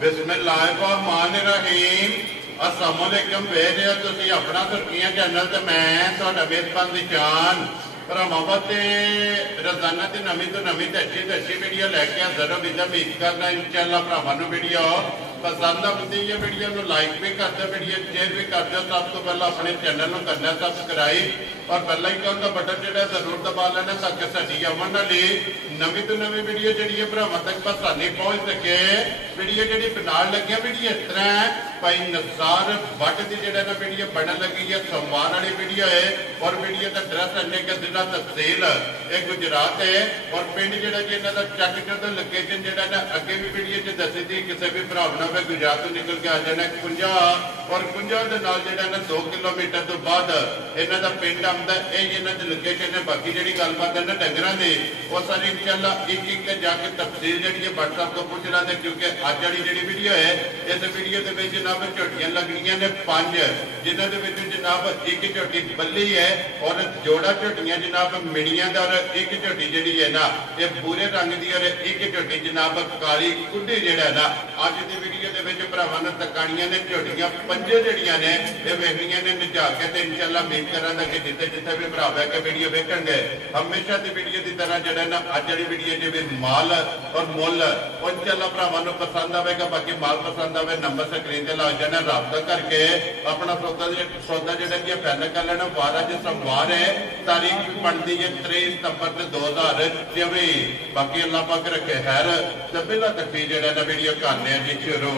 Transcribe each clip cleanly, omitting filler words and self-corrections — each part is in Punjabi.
बिस्मिल्लाहिर्रहमानिर्रहीम अस्सलाम वालेकुम वेख रहे हो तुसीं अपना तुर्कियां चैनल ते मैं तुहाडा मेज़बान ज़ीशान भरावां ते रोज़ाना की नवीं तो नवीं ते अच्छी वीडियो लैके हाज़र हो। उम्मीद करना इंशाअल्लाह भरावां नूं वीडियो पसंद आती है। वीडियो को लाइक भी कर दो, वीडियो शेयर भी कर दो। सब तो पहले अपने चैनल को करना सब्सक्राइब और बेल आइकन का बटन जो जरूर दबा लेना ताकि साडी आने वाली नवी तो नवी वीडियो जी भरावां तक आसानी पहुँच सके। वीडियो जी बनाने लगे वीडियो इस तरह है भाई नसार भट्ट की जो वीडियो बनने लगी है सोमवार वाली वीडियो है और वीडियो का एड्रैस अन्य के जिला तहसील ये गुजरात है और पिंड जो इन्हों का चक जो लोकेशन जो अगे भी वीडियो च दसी थी। किसी भी भरा ने गुजरात तो निकल के आ जाना कुंजा और कुंजा के नाल जो 2 किलोमीटर तो बाद इन्हों का पिंड आता है। इन्हों की लोकेशन है। बाकी जी गलबात है ना डंगर की वो सारी इंशाअल्लाह एक जाके तफसील जी व्हाट्सएप को पूछ लेंगे क्योंकि अज वाली जी वीडियो है इस वीडियो के जनाब झोटियां लगनियां ने 5 जिन्हों के जनाब एक झोटी बल्ली है और जोड़ा झोटियां जनाब मिड़ियां और एक झोटी जी है ना ये भूरे रंग की और एक झोटी जनाब काली कुड्डी जड़ा ना अज की वीडियो के भरावां ने तकानियां ने झोटियां 5 जड़ियां ने ये वेखनियां ने निजा के इंशाअल्लाह उम्मीद करांगा कि जिथे जिथे भी भरा बह के वीडियो वेखेंगे हमेशा की वीडियो की तरह जड़ा ना अज वाली वीडियो च माल और मुल और इंशाअल्लाह भरावां नूं पसंद आवेगा। बाकी माल पसंद आवे नंबर स्क्रीन ते ला जाना राबता करके अपना सौदा जोड़ा कि फाइनल कर लेना। 12 सोमवार है तारीख भी बनती है 23 सितंबर 2024। बाकी अल्लाह पाक रखे खैर बिला तकफी जड़ा ना वीडियो करने जी शुरू।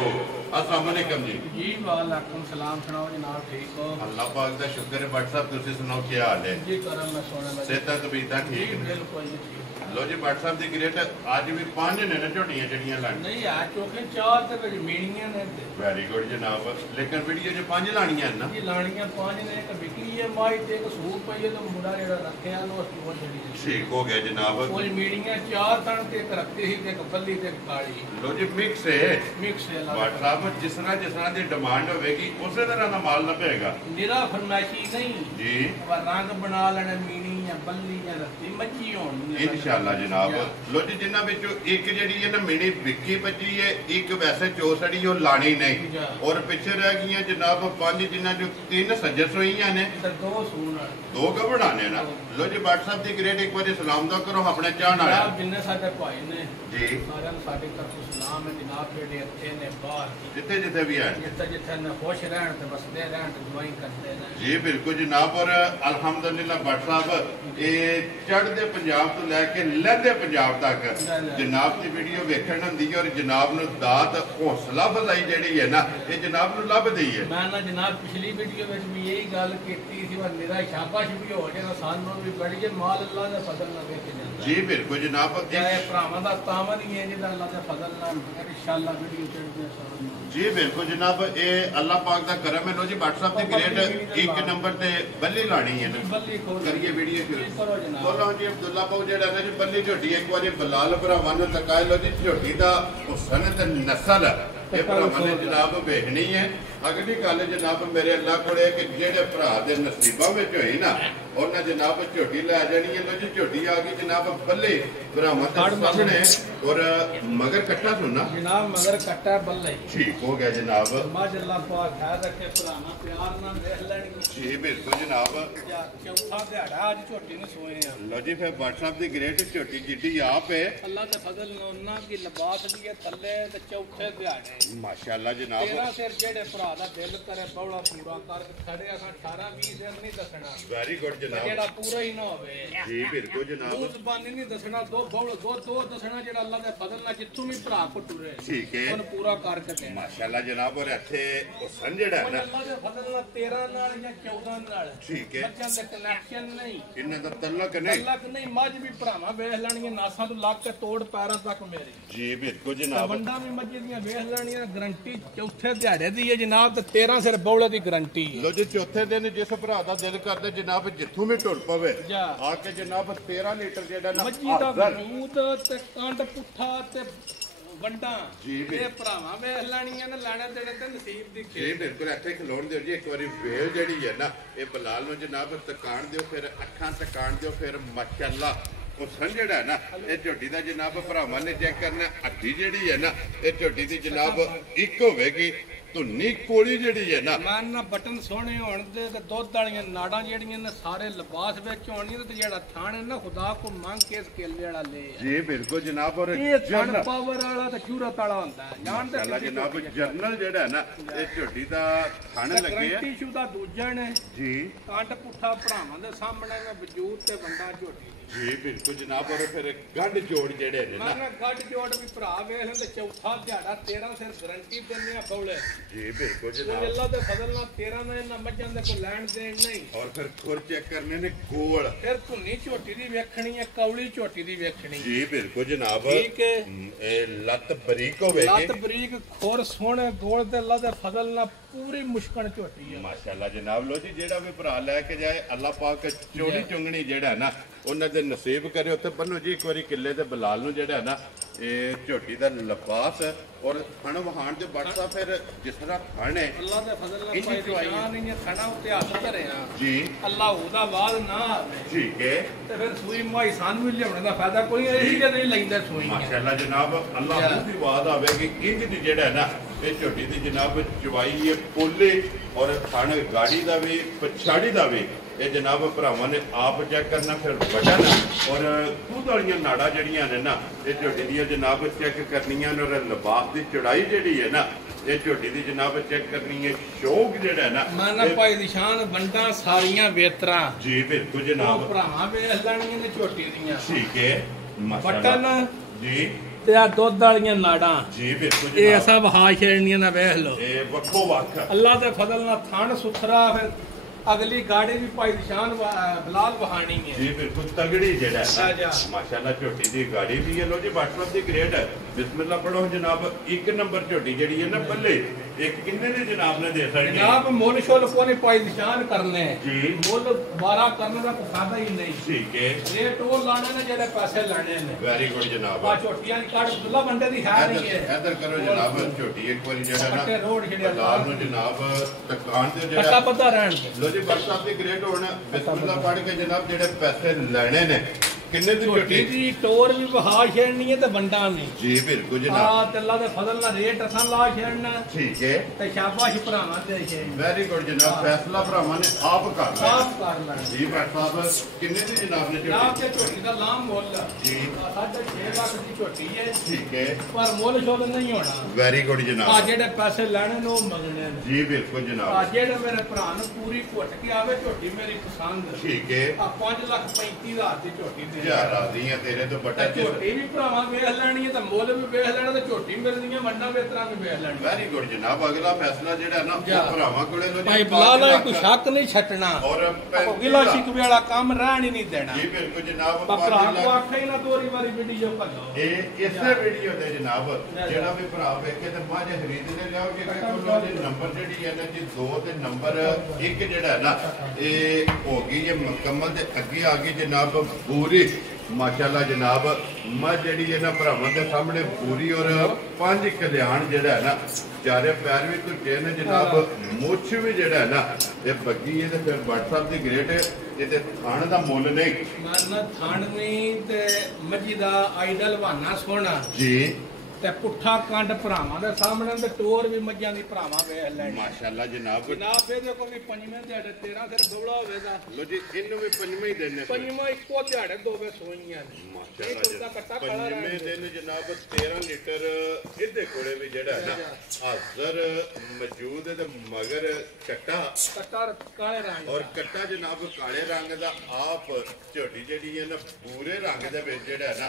अस्सलाम वालेकुम जी। जी वालेकुम सलाम। सुनाओ जनाब ठीक हो? अल्लाह पाक दा शुक्र है। व्हाट्सएप तुसी सुनाओ क्या हाल है? जी करम मैं सोने लगा। सेहत तबीयत ठीक है? बिल्कुल जी ठीक। लो जी व्हाट्सएप दी ग्रेट आज भी 5 ने ना झोटियां जड़ियां लानी नहीं आज चौके 4 ते मेरी मीणियां ने। वेरी गुड जनाब। लेकिन वीडियो च 5 लानियां ना जी लानियां 5 ने। एक बिक्री है माई ते एक सूप पई है तो मुंडा जेड़ा रखया नो वो जड़ी ठीक हो गया जनाब। वो मीणियां 4 तन ते एक रखती ही ते एक बल्ली ते एक काली। लो जी मिक्स है व्हाट्सएप जिस तरह की डिमांड होगी उस तरह का माल लभेगा। निरा फरमाइशी नहीं जी रंग बना लेने मीणी या बल्ली या रत्ती मच्छी होनी इंशाअल्लाह जनाब। लो जी जिन्हां विचों एक जिहड़ी है ना मीणी विकी बची है एक वैसे चौसड़ी वो लानी नहीं और पिछे रह गई जनाब 5 जिन्हां जो 3 सज्जस हुई ने 2 गबड़ा ने ना। लो जी व्हाट्सएप की ग्रेट एक बार सलाम तो करो अपने चाहने वाले जिन्ने साडे भाई ने जी सारे साडे तरफ सलाम है जनाब जेडे अच्छे ने बाहर जिथे जिथे भी है जिथे जिथे ने खुश रहन ते बसदे रहन ते दुआई करते रहन जी बिल्कुल जनाब। और अल्हम्दुलिल्लाह व्हाट्सएप ये चढ़ते पंजाब तो लैके लहंदे पंजाब तक जनाब की वीडियो वेखण होंदी है और जनाब नूं दात हौसला अफजाई जिहड़ी है ना ये जनाब नूं लभदी है। मैं ना जनाब पिछली वीडियो में भी यही गल कीती सी और मेरा शाबाश भी हो जाए सानू भी बड़ी जे माल अल्लाह दे फजल नाल वेख जांदा जी बिल्कुल जनाब। ये भरावां दा तामन ही है जिहदा अल्लाह दे फजल नाल इंशाअल्लाह वीडियो चढ़दी है जी बिल्कुल जनाब। ये अल्लाह पाक दा करम है। लो जी व्हाट्सएप की ग्रेट एक नंबर ते बल्ली लानी है ना करिए वीडियो शुरू बोलो जी अब्दुल्ला पाऊ जेड़ा ना जी बल्ली झोटी एक बार बलाल भरावां नूं तकाए। लो जी झोटी दा हुसन ते नस्ल ये भरावां ने जनाब वेखनी है। अगली गल जनाब मेरे अल्लाह कोले कि जेड़े भरा दे नसीबां विच होई ना उन्हें जनाब झोटी लै जानी है। लो जी झोटी आ गई जनाब बल्ले भरावां दे सामने और मगर कट्टा सुनना जनाब मगर कट्टा बल्ले ठीक हो गया जनाब। माशाअल्लाह पाक खैर रखे पुराना प्यार नाल देख लेनी जी बिल्कुल जनाब। चौथा दिहाड़ा आज झोटी ने सोए हैं। लो जी फिर व्हाट्सएप की ग्रेट झोटी जिद्दी आप है अल्लाह दे फजल नाल उन्हां दी लिबास दी थल्ले ते चौथे दिहाड़े माशाअल्लाह जनाब। 13 सिर जेड़े भरा दा दिल करे बौला पूरा कर खड़े असां 18 20 सिर नहीं दसना। वेरी गुड जनाब। जेड़ा पूरा ही ना होवे जी बिल्कुल जनाब। मुंह जबानी नहीं दसना दो बौल दो दसना जेड़ा अल्लाह दे फजल नाल जित्थों भी भरा को टुरे ठीक है उन पूरा करके दे माशाअल्लाह जनाब। और इथे हुसन जेड़ा है ना अल्लाह दे फजल नाल 13 नाल या 14 नाल ठीक है बच्चों दे कनेक्शन नहीं इन्हां दा तल्लक नहीं तल्लक नहीं मज भी भरावां वेख लैणियां नासां तो लग के तोड़ पैरां तक मेरी जी बिल्कुल जनाब। वंडा भी मज दियां वेख लैणियां गारंटी चौथे दिहाड़े दी है जनाब ते 13 सिर बौले दी गारंटी लो जी चौथे दिन जिस भरा दा दिल करदे जनाब जिथों भी टुर पवे जा आके जनाब 13 लीटर जेड़ा ना मज्जी दा दूध ते कंड पुट्ठा ते वंडा जी ये भरावां वेख लैणियां ने लैणे देणे ते नसीब दी जी बिल्कुल इत्थे खलोण दिओ जी एक बारी वेल जेड़ी है ना ये बलाल नूं जनाब तकाण दिओ फिर अखां तकाण दिओ फिर माशाअल्लाह ਹੁਸਨ ਜਿਹੜਾ ਨਾ ਇਹ ਝੋਟੀ ਦਾ ਜਨਾਬ ਭਰਾਵਾਂ ਨੇ ਚੈੱਕ ਕਰਨਾ। ਹੱਡੀ ਜਿਹੜੀ ਹੈ ਨਾ ਇਹ ਝੋਟੀ ਦੀ ਜਨਾਬ ਇੱਕ ਹੋਵੇਗੀ। ਧੁੰਨੀ ਕੋਲੀ ਜਿਹੜੀ ਹੈ ਨਾ ਮਨ ਨਾ ਬਟਨ ਸੋਹਣੇ ਹੋਣ ਦੇ ਤੇ ਦੁੱਧ ਵਾਲੀਆਂ ਨਾੜਾਂ ਜਿਹੜੀਆਂ ਨੇ ਸਾਰੇ ਲਿਬਾਸ ਵਿੱਚ ਹੋਣੀਆਂ ਤੇ ਜਿਹੜਾ ਥਣ ਹੈ ਨਾ ਖੁਦਾ ਕੋ ਮੰਗ ਕੇ ਇਸ ਕੇਲੇ ਵਾਲਾ ਲੈ ਜੀ ਬਿਲਕੁਲ ਜਨਾਬ। ਔਰ ਇਹ ਥਣ ਪਾਵਰ ਵਾਲਾ ਤੇ ਚੂਰਤ ਵਾਲਾ ਹੁੰਦਾ ਹੈ ਜਾਣਦੇ ਅੱਲਾ ਜਨਾਬ ਜਰਨਲ ਜਿਹੜਾ ਹੈ ਨਾ ਇਹ ਝੋਟੀ ਦਾ ਥਣ ਲੱਗੇ ਆ ਗਰੰਟੀ ਸ਼ੁਦਾ ਦੂਜਾ ਨੇ ਜੀ। ਕੰਡ ਪੁੱਠਾ ਭਰਾਵਾਂ ਦੇ ਸਾਹਮਣੇ ਮੈਂ ਵਜੂਦ ਤੇ ਬੰਦਾ ਝੋਟੀ ਜੀ ਬਿਲਕੁਲ ਜਨਾਬ। ਔਰ ਫਿਰ ਗੱਡ ਜੋੜ ਜਿਹੜੇ ਨੇ ਨਾ ਮੈਂ ਗੱਡ ਜੋੜ ਵੀ ਭਰਾ ਵੇਖ ਲੈਂਦੇ ਚੌਥਾ ਦਿਹਾੜਾ 13 ਸਿਰ ਗਰੰਟੀ ਦਿੰਦੇ ਆ ਬੌਲੇ ਜੀ ਬਿਲਕੁਲ ਕੋਈ ਜਨਾਬ। ਅੱਲਾ ਦੇ ਫਜ਼ਲ ਨਾਲ 13 ਨਾਲ ਇਹਨਾਂ ਮੱਝਾਂ ਦੇ ਕੋਈ ਲੈਣ ਦੇਣ ਨਹੀਂ। ਔਰ ਫਿਰ ਖੁਰ ਚੈੱਕ ਕਰਨੇ ਨੇ ਗੋਲ। ਫਿਰ ਧੁੰਨੀ ਝੋਟੀ ਦੀ ਵੇਖਣੀ ਹੈ ਕੌਲੀ ਝੋਟੀ ਦੀ ਵੇਖਣੀ ਜੀ ਬਿਲਕੁਲ ਜਨਾਬ। ਠੀਕ ਹੈ ਇਹ ਲੱਤ ਬਰੀਕ ਹੋਵੇਗੀ। ਲੱਤ ਬਰੀਕ ਖੁਰ ਸੋਹਣੇ ਗੋਲ ਤੇ ਅੱਲਾ ਦੇ ਫਜ਼ਲ ਨਾਲ ਪੂਰੀ ਮੁਸ਼ਕਣ ਝੋਟੀ ਹੈ ਮਾਸ਼ਾਅੱਲਾ ਜਨਾਬ। ਲੋ ਜੀ ਜਿਹੜਾ ਵੀ ਭਰਾ ਲੈ ਕੇ ਜਾਏ ਅੱਲਾ ਪਾਕ ਚੋੜੀ ਚੁੰਗਣੀ ਜਿਹੜਾ ਨਾ ਉਹਨਾਂ ਦੇ ਨਸੀਬ ਕਰੇ। ਉੱਥੇ ਬੰਨੋ ਜੀ ਇੱਕ ਵਾਰੀ ਕਿੱਲੇ ਤੇ ਬਲਾਲ ਨੂੰ ਜਿਹੜਾ ਨਾ ਇਹ ਝੋਟੀ ਦਾ ਲਿਬਾਸ ਔਰ ਥਣ ਵਹਾਣ ਦੇ ਬੜਦਾ ਫਿਰ ਜਿਸ ਤਰ੍ਹਾਂ ਥਣ ਹੈ ਅੱਲਾ ਦੇ ਫਜ਼ਲ ਨਾਲ ਕੋਈ ਨਿਸ਼ਾਨ ਨਹੀਂ ਥਣਾ ਉੱਤੇ ਹੱਥ ਧਰਿਆ ਜੀ। ਅੱਲਾ ਉਹਦਾ ਬਾਦ ਨਾ ਆਵੇ ਠੀਕ ਹੈ। ਤੇ ਫਿਰ ਸੂਈ ਮਾਈ ਸਾਨੂੰ ਵੀ ਲਿਆਉਣ ਦਾ ਫਾਇਦਾ ਕੋਈ ਇਹ ਜੇ ਨਹੀਂ ਲੈਂਦਾ ਸੂਈ ਮਾਸ਼ਾਅੱਲਾ ਜਨਾਬ। ਅੱਲਾ ਦੀ ਬਾਦ ਆਵੇਗੀ ਇੰਜ ਦੀ ਜਿਹੜਾ ਨਾ ਇਹ ਝੋਟੀ ਦੀ ਜਨਾਬ ਚਵਾਈ ਹੈ ਪੋਲੇ ਔਰ ਥਣ ਗਾੜੀ ਦਾ ਵੀ ਪਛਾੜੀ ਦਾ ਵੀ ਇਹ ਜਨਾਬ ਭਰਾਵਾਂ ਨੇ ਆਪ ਚੈੱਕ ਕਰਨਾ। ਫਿਰ ਵਜਨ ਔਰ ਦੁੱਧ ਵਾਲੀਆਂ ਨਾੜਾਂ ਜਿਹੜੀਆਂ ਨੇ ਨਾ ਇਹ ਝੋਟੀ ਦੀਆਂ ਜਨਾਬ ਚੈੱਕ ਕਰਨੀਆਂ ਨੇ। ਔਰ ਲਿਬਾਸ ਦੀ ਚੜਾਈ ਜਿਹੜੀ ਹੈ ਨਾ ਇਹ ਝੋਟੀ ਦੀ ਜਨਾਬ ਚੈੱਕ ਕਰਨੀ ਹੈ। ਸ਼ੌਕ ਜਿਹੜਾ ਹੈ ਨਾ ਮਾਨਾ ਭਾਈ ਦੀ ਸ਼ਾਨ ਬੰਦਾ ਸਾਰੀਆਂ ਵੇਤਰਾ ਜੀ ਬਿਲਕੁਲ ਜਨਾਬ। ਭਰਾਵਾਂ ਵੇਖ ਲੈਣੀਆਂ ਨੇ ਝੋਟੀ ਦੀਆਂ ਠੀਕ ਹੈ ਬਟਨ ਜੀ ਤੇ ਆ ਦੁੱਧ ਵਾਲੀਆਂ ਨਾੜਾਂ ਜੀ ਬਿਲਕੁਲ ਜਨਾਬ। ਇਹ ਸਭ ਹਾ ਛੇੜਨੀਆਂ ਦਾ ਵੇਖ ਲਓ। ਇਹ ਵੱਖੋ ਵੱਖ ਅੱਲਾ ਦੇ ਫਜ਼ਲ ਨਾਲ ਥਣ ਸੁਥਰਾ। ਫਿਰ ਅਗਲੀ ਗਾੜੀ ਵੀ ਭਾਈ ਨਿਸ਼ਾਨ ਬਲਾਲ ਵਹਾਣੀ ਹੈ ਜੀ ਬਿਲਕੁਲ ਤਗੜੀ ਜਿਹੜਾ ਹੈ ਜਾ ਮਾਸ਼ਾਅੱਲਾ ਝੋਟੀ ਦੀ ਗਾੜੀ ਵੀ ਹੈ। ਲੋ ਜੀ WhatsApp ਦੀ ਗ੍ਰੇਡ ਹੈ। ਬਿਸਮਿਲ੍ਲਾ ਪੜੋ ਜਨਾਬ। ਇੱਕ ਨੰਬਰ ਝੋਟੀ ਜਿਹੜੀ ਹੈ ਨਾ ਬੱਲੇ ਇੱਕ ਕਿੰਨੇ ਦੇ ਜਨਾਬ ਨੇ ਦੇ ਸਕਦੇ ਜਨਾਬ ਮੁੱਲ ਸ਼ੁੱਲ ਕੋਈ ਭਾਈ ਨਿਸ਼ਾਨ ਕਰਨੇ ਜੀ। ਮੁੱਲ 12 ਕਰਨ ਦਾ ਕੋਈ ਫਾਇਦਾ ਹੀ ਨਹੀਂ। ਠੀਕ ਹੈ। ਰੇਟ ਉਹ ਲਾਣੇ ਨੇ ਜਿਹੜੇ ਪੈਸੇ ਲੈਣੇ ਨੇ। ਵੈਰੀ ਗੁੱਡ ਜਨਾਬ। ਆ ਝੋਟੀਆਂ ਦੀ ਕਾੜ ਦੁੱਲਾ ਬੰਦੇ ਦੀ ਹੈ ਨਹੀਂ ਹੈ। ਇੱਧਰ ਕਰੋ ਜਨਾਬ ਝੋਟੀ ਇੱਕ ਵਾਰੀ ਜਿਹੜਾ ਨਾ ਪੱਟੇ ਰੋਡ ਜਿਹੜੇ ਲਾਲ ਨੂੰ ਜਨਾਬ ਦੁਕਾਨ ਤੇ ਪੱਤਾ ਜਿਹੜਾ ਪੱਤਾ ਰਹਿਣ ਦੇ। ਲੋ ਜੀ WhatsApp ਦੀ ਗ੍ਰੇਡ ਹੋਣ ਬਿਸਮਿਲ੍ਲਾ ਪੜ ਕੇ ਜਨਾਬ ਜਿਹੜੇ ਪੈਸੇ ਲੈਣੇ ਨੇ ਕਿੰਨੇ ਦੀ ਝੋਟੀ ਝੋਟੀ ਦੀ ਟੋਰ ਵੀ ਵਹਾ ਛੇੜਨੀ ਹੈ ਤੇ ਵੰਡਾ ਨਹੀਂ। ਜੀ ਬਿਲਕੁਲ ਜਨਾਬ। ਆ ਤੇ ਅੱਲਾ ਦੇ ਫਜ਼ਲ ਨਾਲ ਰੇਟ ਅਸਾਂ ਲਾ ਛੇੜਨਾ ਠੀਕ ਹੈ। ਤੇ ਸ਼ਾਬਾਸ਼ ਭਰਾਵਾਂ ਦੇ ਛੇੜਨਾ। ਵੈਰੀ ਗੁੱਡ ਜਨਾਬ। ਫੈਸਲਾ ਭਰਾਵਾਂ ਨੇ ਆਪ ਕਰਨਾ ਸਾਫ ਕਰ ਲੈਣਾ ਜੀ। ਸਾਹਿਬ ਕਿੰਨੇ ਦੀ ਜਨਾਬ ਨੇ ਜਨਾਬ ਝੋਟੀ ਤੇ ਝੋਟੀ ਦਾ ਲਾਮ ਮੁੱਲ ਜੀ 6.5 ਲੱਖ ਦੀ ਝੋਟੀ ਹੈ। ਠੀਕ ਹੈ। ਪਰ ਮੁੱਲ ਸ਼ੋਧ ਨਹੀਂ ਹੋਣਾ। ਵੈਰੀ ਗੁੱਡ ਆ ਜਨਾਬ। ਜਿਹੜੇ ਪੈਸੇ ਲੈਣੇ ਨੇ ਉਹ ਮੰਗਣੇ ਨੇ। ਜੀ ਬਿਲਕੁਲ ਆ ਜਨਾਬ। ਜਿਹੜੇ ਮੇਰੇ ਭਰਾ ਨੂੰ ਪੂਰੀ ਘੁੱਟ ਕੇ ਆਵੇ ਝੋਟੀ ਮੇਰੀ ਪਸੰਦ। ਠੀਕ ਹੈ। ਆ 5,35,000 ਦੀ ਝੋਟੀ ਦੇ ਯਾਰ ਆਦੀ ਤੇਰੇ ਤੋਂ ਬਟਾ ਝੋਟੀ ਵੀ ਭਰਾਵਾਂ ਵੇਖ ਲੈਣੀ ਹੈ ਤੇ ਮੁੱਲ ਵੀ ਵੇਖ ਲੈਣਾ ਤੇ ਝੋਟੀ ਮਿਲਦੀਆਂ ਵੰਡਾ ਵੇਤਰਾ ਵੀ ਵੇਖ ਲੈਣੀ। ਵੈਰੀ ਗੁੱਡ ਜਨਾਬ। ਅਗਲਾ ਫੈਸਲਾ ਜਿਹੜਾ ਨਾ ਉਹ ਭਰਾਵਾਂ ਕੋਲੇ ਲੋ ਭਾਈ ਬਲਾਲ ਵਾਲੀ ਕੋਈ ਸ਼ੱਕ ਨਹੀਂ ਛੱਡਣਾ। ਔਰ ਗਿਲਾ ਸ਼ਿਕਵੇ ਵਾਲਾ ਕੰਮ ਰਹਿਣ ਹੀ ਨਹੀਂ ਦੇਣਾ। ਜੀ ਬਿਲਕੁਲ ਜਨਾਬ। ਭਰਾ ਕੋ ਆਖੇ ਨਾ ਤੋਰੀ ਵਾਲੀ ਵੀਡੀਓ ਭੱਜੋ। ਇਹ ਇਸੇ ਵੀਡੀਓ ਦੇ ਜਨਾਬ ਜਿਹੜਾ ਵੀ ਭਰਾ ਵੇਖੇ ਤੇ ਮਾਝੇ ਖਰੀਦਣੇ ਲਿਆਓਗੇ ਕਿਉਂਕਿ ਉਹਦੇ ਨੰਬਰ ਜਿਹੜੀ ਹੈ ਨਾ ਜੀ 2 ਤੇ ਨੰਬਰ 1 ਜਿਹੜਾ ਹੈ ਨਾ ਇਹ ਹੋ ਗਈ ਇਹ ਮੁਕੰਮਲ ਤੇ ਅੱਗੇ ਆ ਗਈ ਜਨਾਬ ਪੂਰੀ ਮਾਸ਼ਾਅੱਲਾ ਜਨਾਬ। ਮੱਝ ਜਿਹੜੀ ਹੈ ਨਾ ਭਰਾਵਾਂ ਦੇ ਸਾਹਮਣੇ ਪੂਰੀ ਔਰ 5 ਕਲਿਆਣ ਜਿਹੜਾ ਹੈ ਨਾ ਚਾਰੇ ਪੈਰ ਵੀ ਧੁੱਟੇ ਨੇ ਜਨਾਬ। ਮੁੱਛ ਵੀ ਜਿਹੜਾ ਹੈ ਨਾ ਇਹ ਬੱਗੀ ਹੈ ਤੇ ਫਿਰ WhatsApp ਦੀ ਗ੍ਰੇਡ ਇਹਦੇ ਥਣ ਦਾ ਮੁੱਲ ਨਹੀਂ ਮਾਨਾ ਥਣ ਨਹੀਂ ਤੇ ਮੱਝੀ ਦਾ ਆਈਡਲ ਬਹਾਨਾ ਸੋਹਣਾ ਜੀ। ਤੇ ਪੁੱਠਾ ਕੰਡ ਭਰਾਵਾਂ ਦੇ ਸਾਹਮਣੇ ਤੇ ਟੋਰ ਵੀ ਮੱਝਾਂ ਦੀ ਭਰਾਵਾਂ ਵੇਖ ਲੈਣੀ। ਮਾਸ਼ਾਅੱਲਾ ਜਨਾਬ। ਜਨਾਬ ਇਹਦੇ ਕੋਲ ਵੀ ਪੰਜਵੇਂ ਦਿਹਾੜੇ 13 ਫਿਰ ਦੋਲਾ ਹੋਵੇਗਾ। ਲੋ ਜੀ ਇਹਨੂੰ ਵੀ ਪੰਜਵੇਂ ਹੀ ਦਿਨ ਨੇ ਪੰਜਵਾਂ ਇੱਕੋ ਦਿਹਾੜੇ ਦੋਵੇਂ ਸੋਈਆਂ ਨੇ। ਮਾਸ਼ਾਅੱਲਾ ਕੱਟਾ ਪੰਜਵੇਂ ਦਿਨ ਜਨਾਬ 13 ਲੀਟਰ ਇਹਦੇ ਕੋਲੇ ਵੀ ਜਿਹੜਾ ਹੈ ਨਾ ਹਾਜ਼ਰ ਮੌਜੂਦ ਹੈ ਤੇ ਮਗਰ ਕੱਟਾ ਕਾਲੇ ਰੰਗ ਔਰ ਕੱਟਾ ਜਨਾਬ ਕਾਲੇ ਰੰਗ ਦਾ ਆਪ ਝੋਟੀ ਜਿਹੜੀ ਹੈ ਨਾ ਪੂਰੇ ਰੰਗ ਦੇ ਵਿੱਚ ਜਿਹੜਾ ਹੈ ਨਾ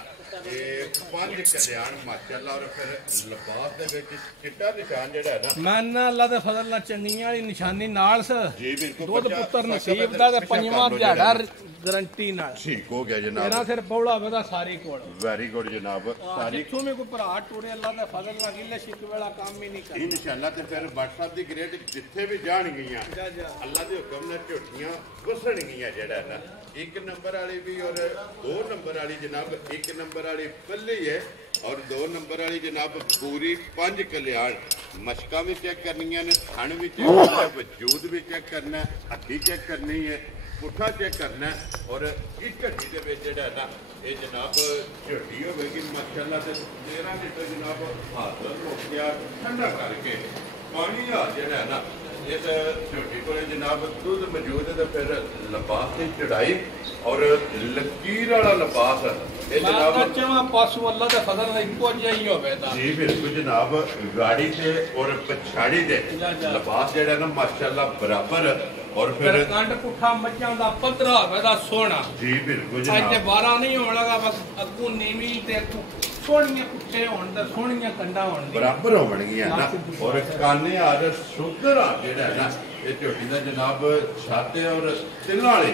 ਇਹ 5 ਕਲਿਆਣ ਮਾਸ਼ਾਅੱਲਾ। ਔਰ ਫਿਰ ਲਿਬਾਸ ਦੇ ਵਿੱਚ ਚਿੱਟਾ ਨਿਸ਼ਾਨ ਜਿਹੜਾ ਹੈ ਨਾ ਮਾਨਾ ਅੱਲਾ ਦੇ ਫਜ਼ਲ ਨਾਲ ਚੰਗੀਆਂ ਵਾਲੀ ਨਿਸ਼ਾਨੀ ਨਾਲ ਜੀ ਬਿਲਕੁਲ ਦੁੱਧ ਪੁੱਤਰ ਨਸੀਬ ਦਾ ਤੇ ਪੰਜਵਾਂ ਦਿਹਾੜਾ ਗਰੰਟੀ ਨਾਲ ਠੀਕ ਹੋ ਗਿਆ ਜਨਾਬ। ਤੇਰਾ ਸਿਰ ਬੌਲਾ ਹੋਵੇਗਾ ਸਾਰੀ ਕੋਲ। ਵੈਰੀ ਗੁੱਡ ਜਨਾਬ। ਸਾਰੀ ਜਿੱਥੋਂ ਵੀ ਕੋਈ ਭਰਾ ਟੁਰੇ ਅੱਲਾ ਦੇ ਫਜ਼ਲ ਨਾਲ ਗਿੱਲੇ ਸ਼ਿਕ ਵਾਲਾ ਕੰਮ ਹੀ ਨਹੀਂ ਕਰਦਾ। ਇਨਸ਼ਾਅੱਲਾ ਤੇ ਫਿਰ WhatsApp ਦੀ ਗ੍ਰੇਡ ਜਿੱਥੇ ਵੀ ਜਾਣਗੀਆਂ ਅੱਲਾ ਦੇ ਹੁਕਮ ਨਾਲ ਝੋਟੀਆਂ ਵਸਣਗੀਆਂ ਜਿਹੜਾ ਨਾ 1 ਨੰਬਰ ਵਾਲੀ ਵੀ ਔਰ 2 ਨੰਬਰ ਵਾਲੀ ਜਨਾਬ 1 ਨੰਬਰ ਵਾਲੀ ਪੱਲੀ ਹੈ ਔਰ 2 ਨੰਬਰ ਵਾਲੀ ਜਨਾਬ ਪੂਰੀ 5 ਕਲਿਆਣ। ਮਸ਼ਕਾਂ ਵੀ ਚੈੱਕ ਕਰਨੀਆਂ ਨੇ ਥਣ ਵੀ ਚੈੱਕ ਕਰਨਾ ਵਜੂਦ ਵੀ ਚੈੱਕ ਕਰਨਾ ਹੱਡੀ ਚੈੱਕ ਕਰਨੀ ਹੈ ਪੁੱਠਾ ਚੈੱਕ ਕਰਨਾ ਔਰ ਇਸ ਝੱਟੀ ਦੇ ਵਿੱਚ ਜਿਹੜਾ ਨਾ ਇਹ ਜਨਾਬ ਝੱਟੀ ਹੋਵੇਗੀ ਮਾਸ਼ਾਅੱਲਾ ਤੇ 13 ਲੀਟਰ ਜਨਾਬ ਹਾਜ਼ਰ ਹੋ ਗਿਆ ਠੰਡਾ ਕਰਕੇ ਪਾਣੀ ਆ ਜਿਹੜਾ ਨਾ ਇਸ ਝੱਟੀ ਕੋਲੇ ਜਨਾਬ ਦੁੱਧ ਮੌਜੂਦ ਹੈ ਤੇ ਫਿਰ ਲਿਬਾਸ ਦੀ ਚੜਾਈ ਔਰ ਲਕੀਰ ਵਾਲਾ ਲਿਬਾਸ ਇਹ ਜਨਾਬ ਚਵਾਂ ਪਾਸੋਂ ਅੱਲਾ ਦਾ ਫਜ਼ਲ ਨਾਲ ਇੱਕੋ ਜਿਹਾ ਹੀ ਹੋਵੇ ਤਾਂ ਜੀ ਬਿਲਕੁਲ ਜਨਾਬ ਗਾੜੀ ਤੇ ਔਰ ਪਛਾੜੀ ਦੇ ਲਿਬਾਸ ਜਿਹੜਾ ਨਾ ਮਾਸ਼ਾਅੱਲਾ ਬਰਾਬਰ ਔਰ ਫਿਰ ਕੰਡ ਪੁੱਠਾ ਮੱਝਾਂ ਦਾ ਪੱਧਰਾ ਹੋਵੇ ਦਾ ਸੋਹਣਾ ਜੀ ਬਿਲਕੁਲ ਅੱਜ ਤੇ ਜਨਾਬ 12 ਨਹੀਂ ਹੋਣ ਲੱਗਾ ਬਸ ਅੱਗੋਂ ਨੀਵੀਂ ਤੇ ਸੋਹਣੀਆਂ ਪੁੱਠੇ ਹੋਣ ਤੇ ਸੋਹਣੀਆਂ ਕੰਡਾਂ ਹੋਣ ਬਰਾਬਰ ਹੋਣਗੀਆਂ ਨਾ ਔਰ ਕਾਨੇ ਆਜ ਸੁਧਰ ਆ ਜਿਹੜਾ ਨਾ ਇਹ ਝੋਟੀ ਦਾ ਜਨਾਬ ਛਾਤੇ ਔਰ ਤਿਲਾਂ ਵਾਲੇ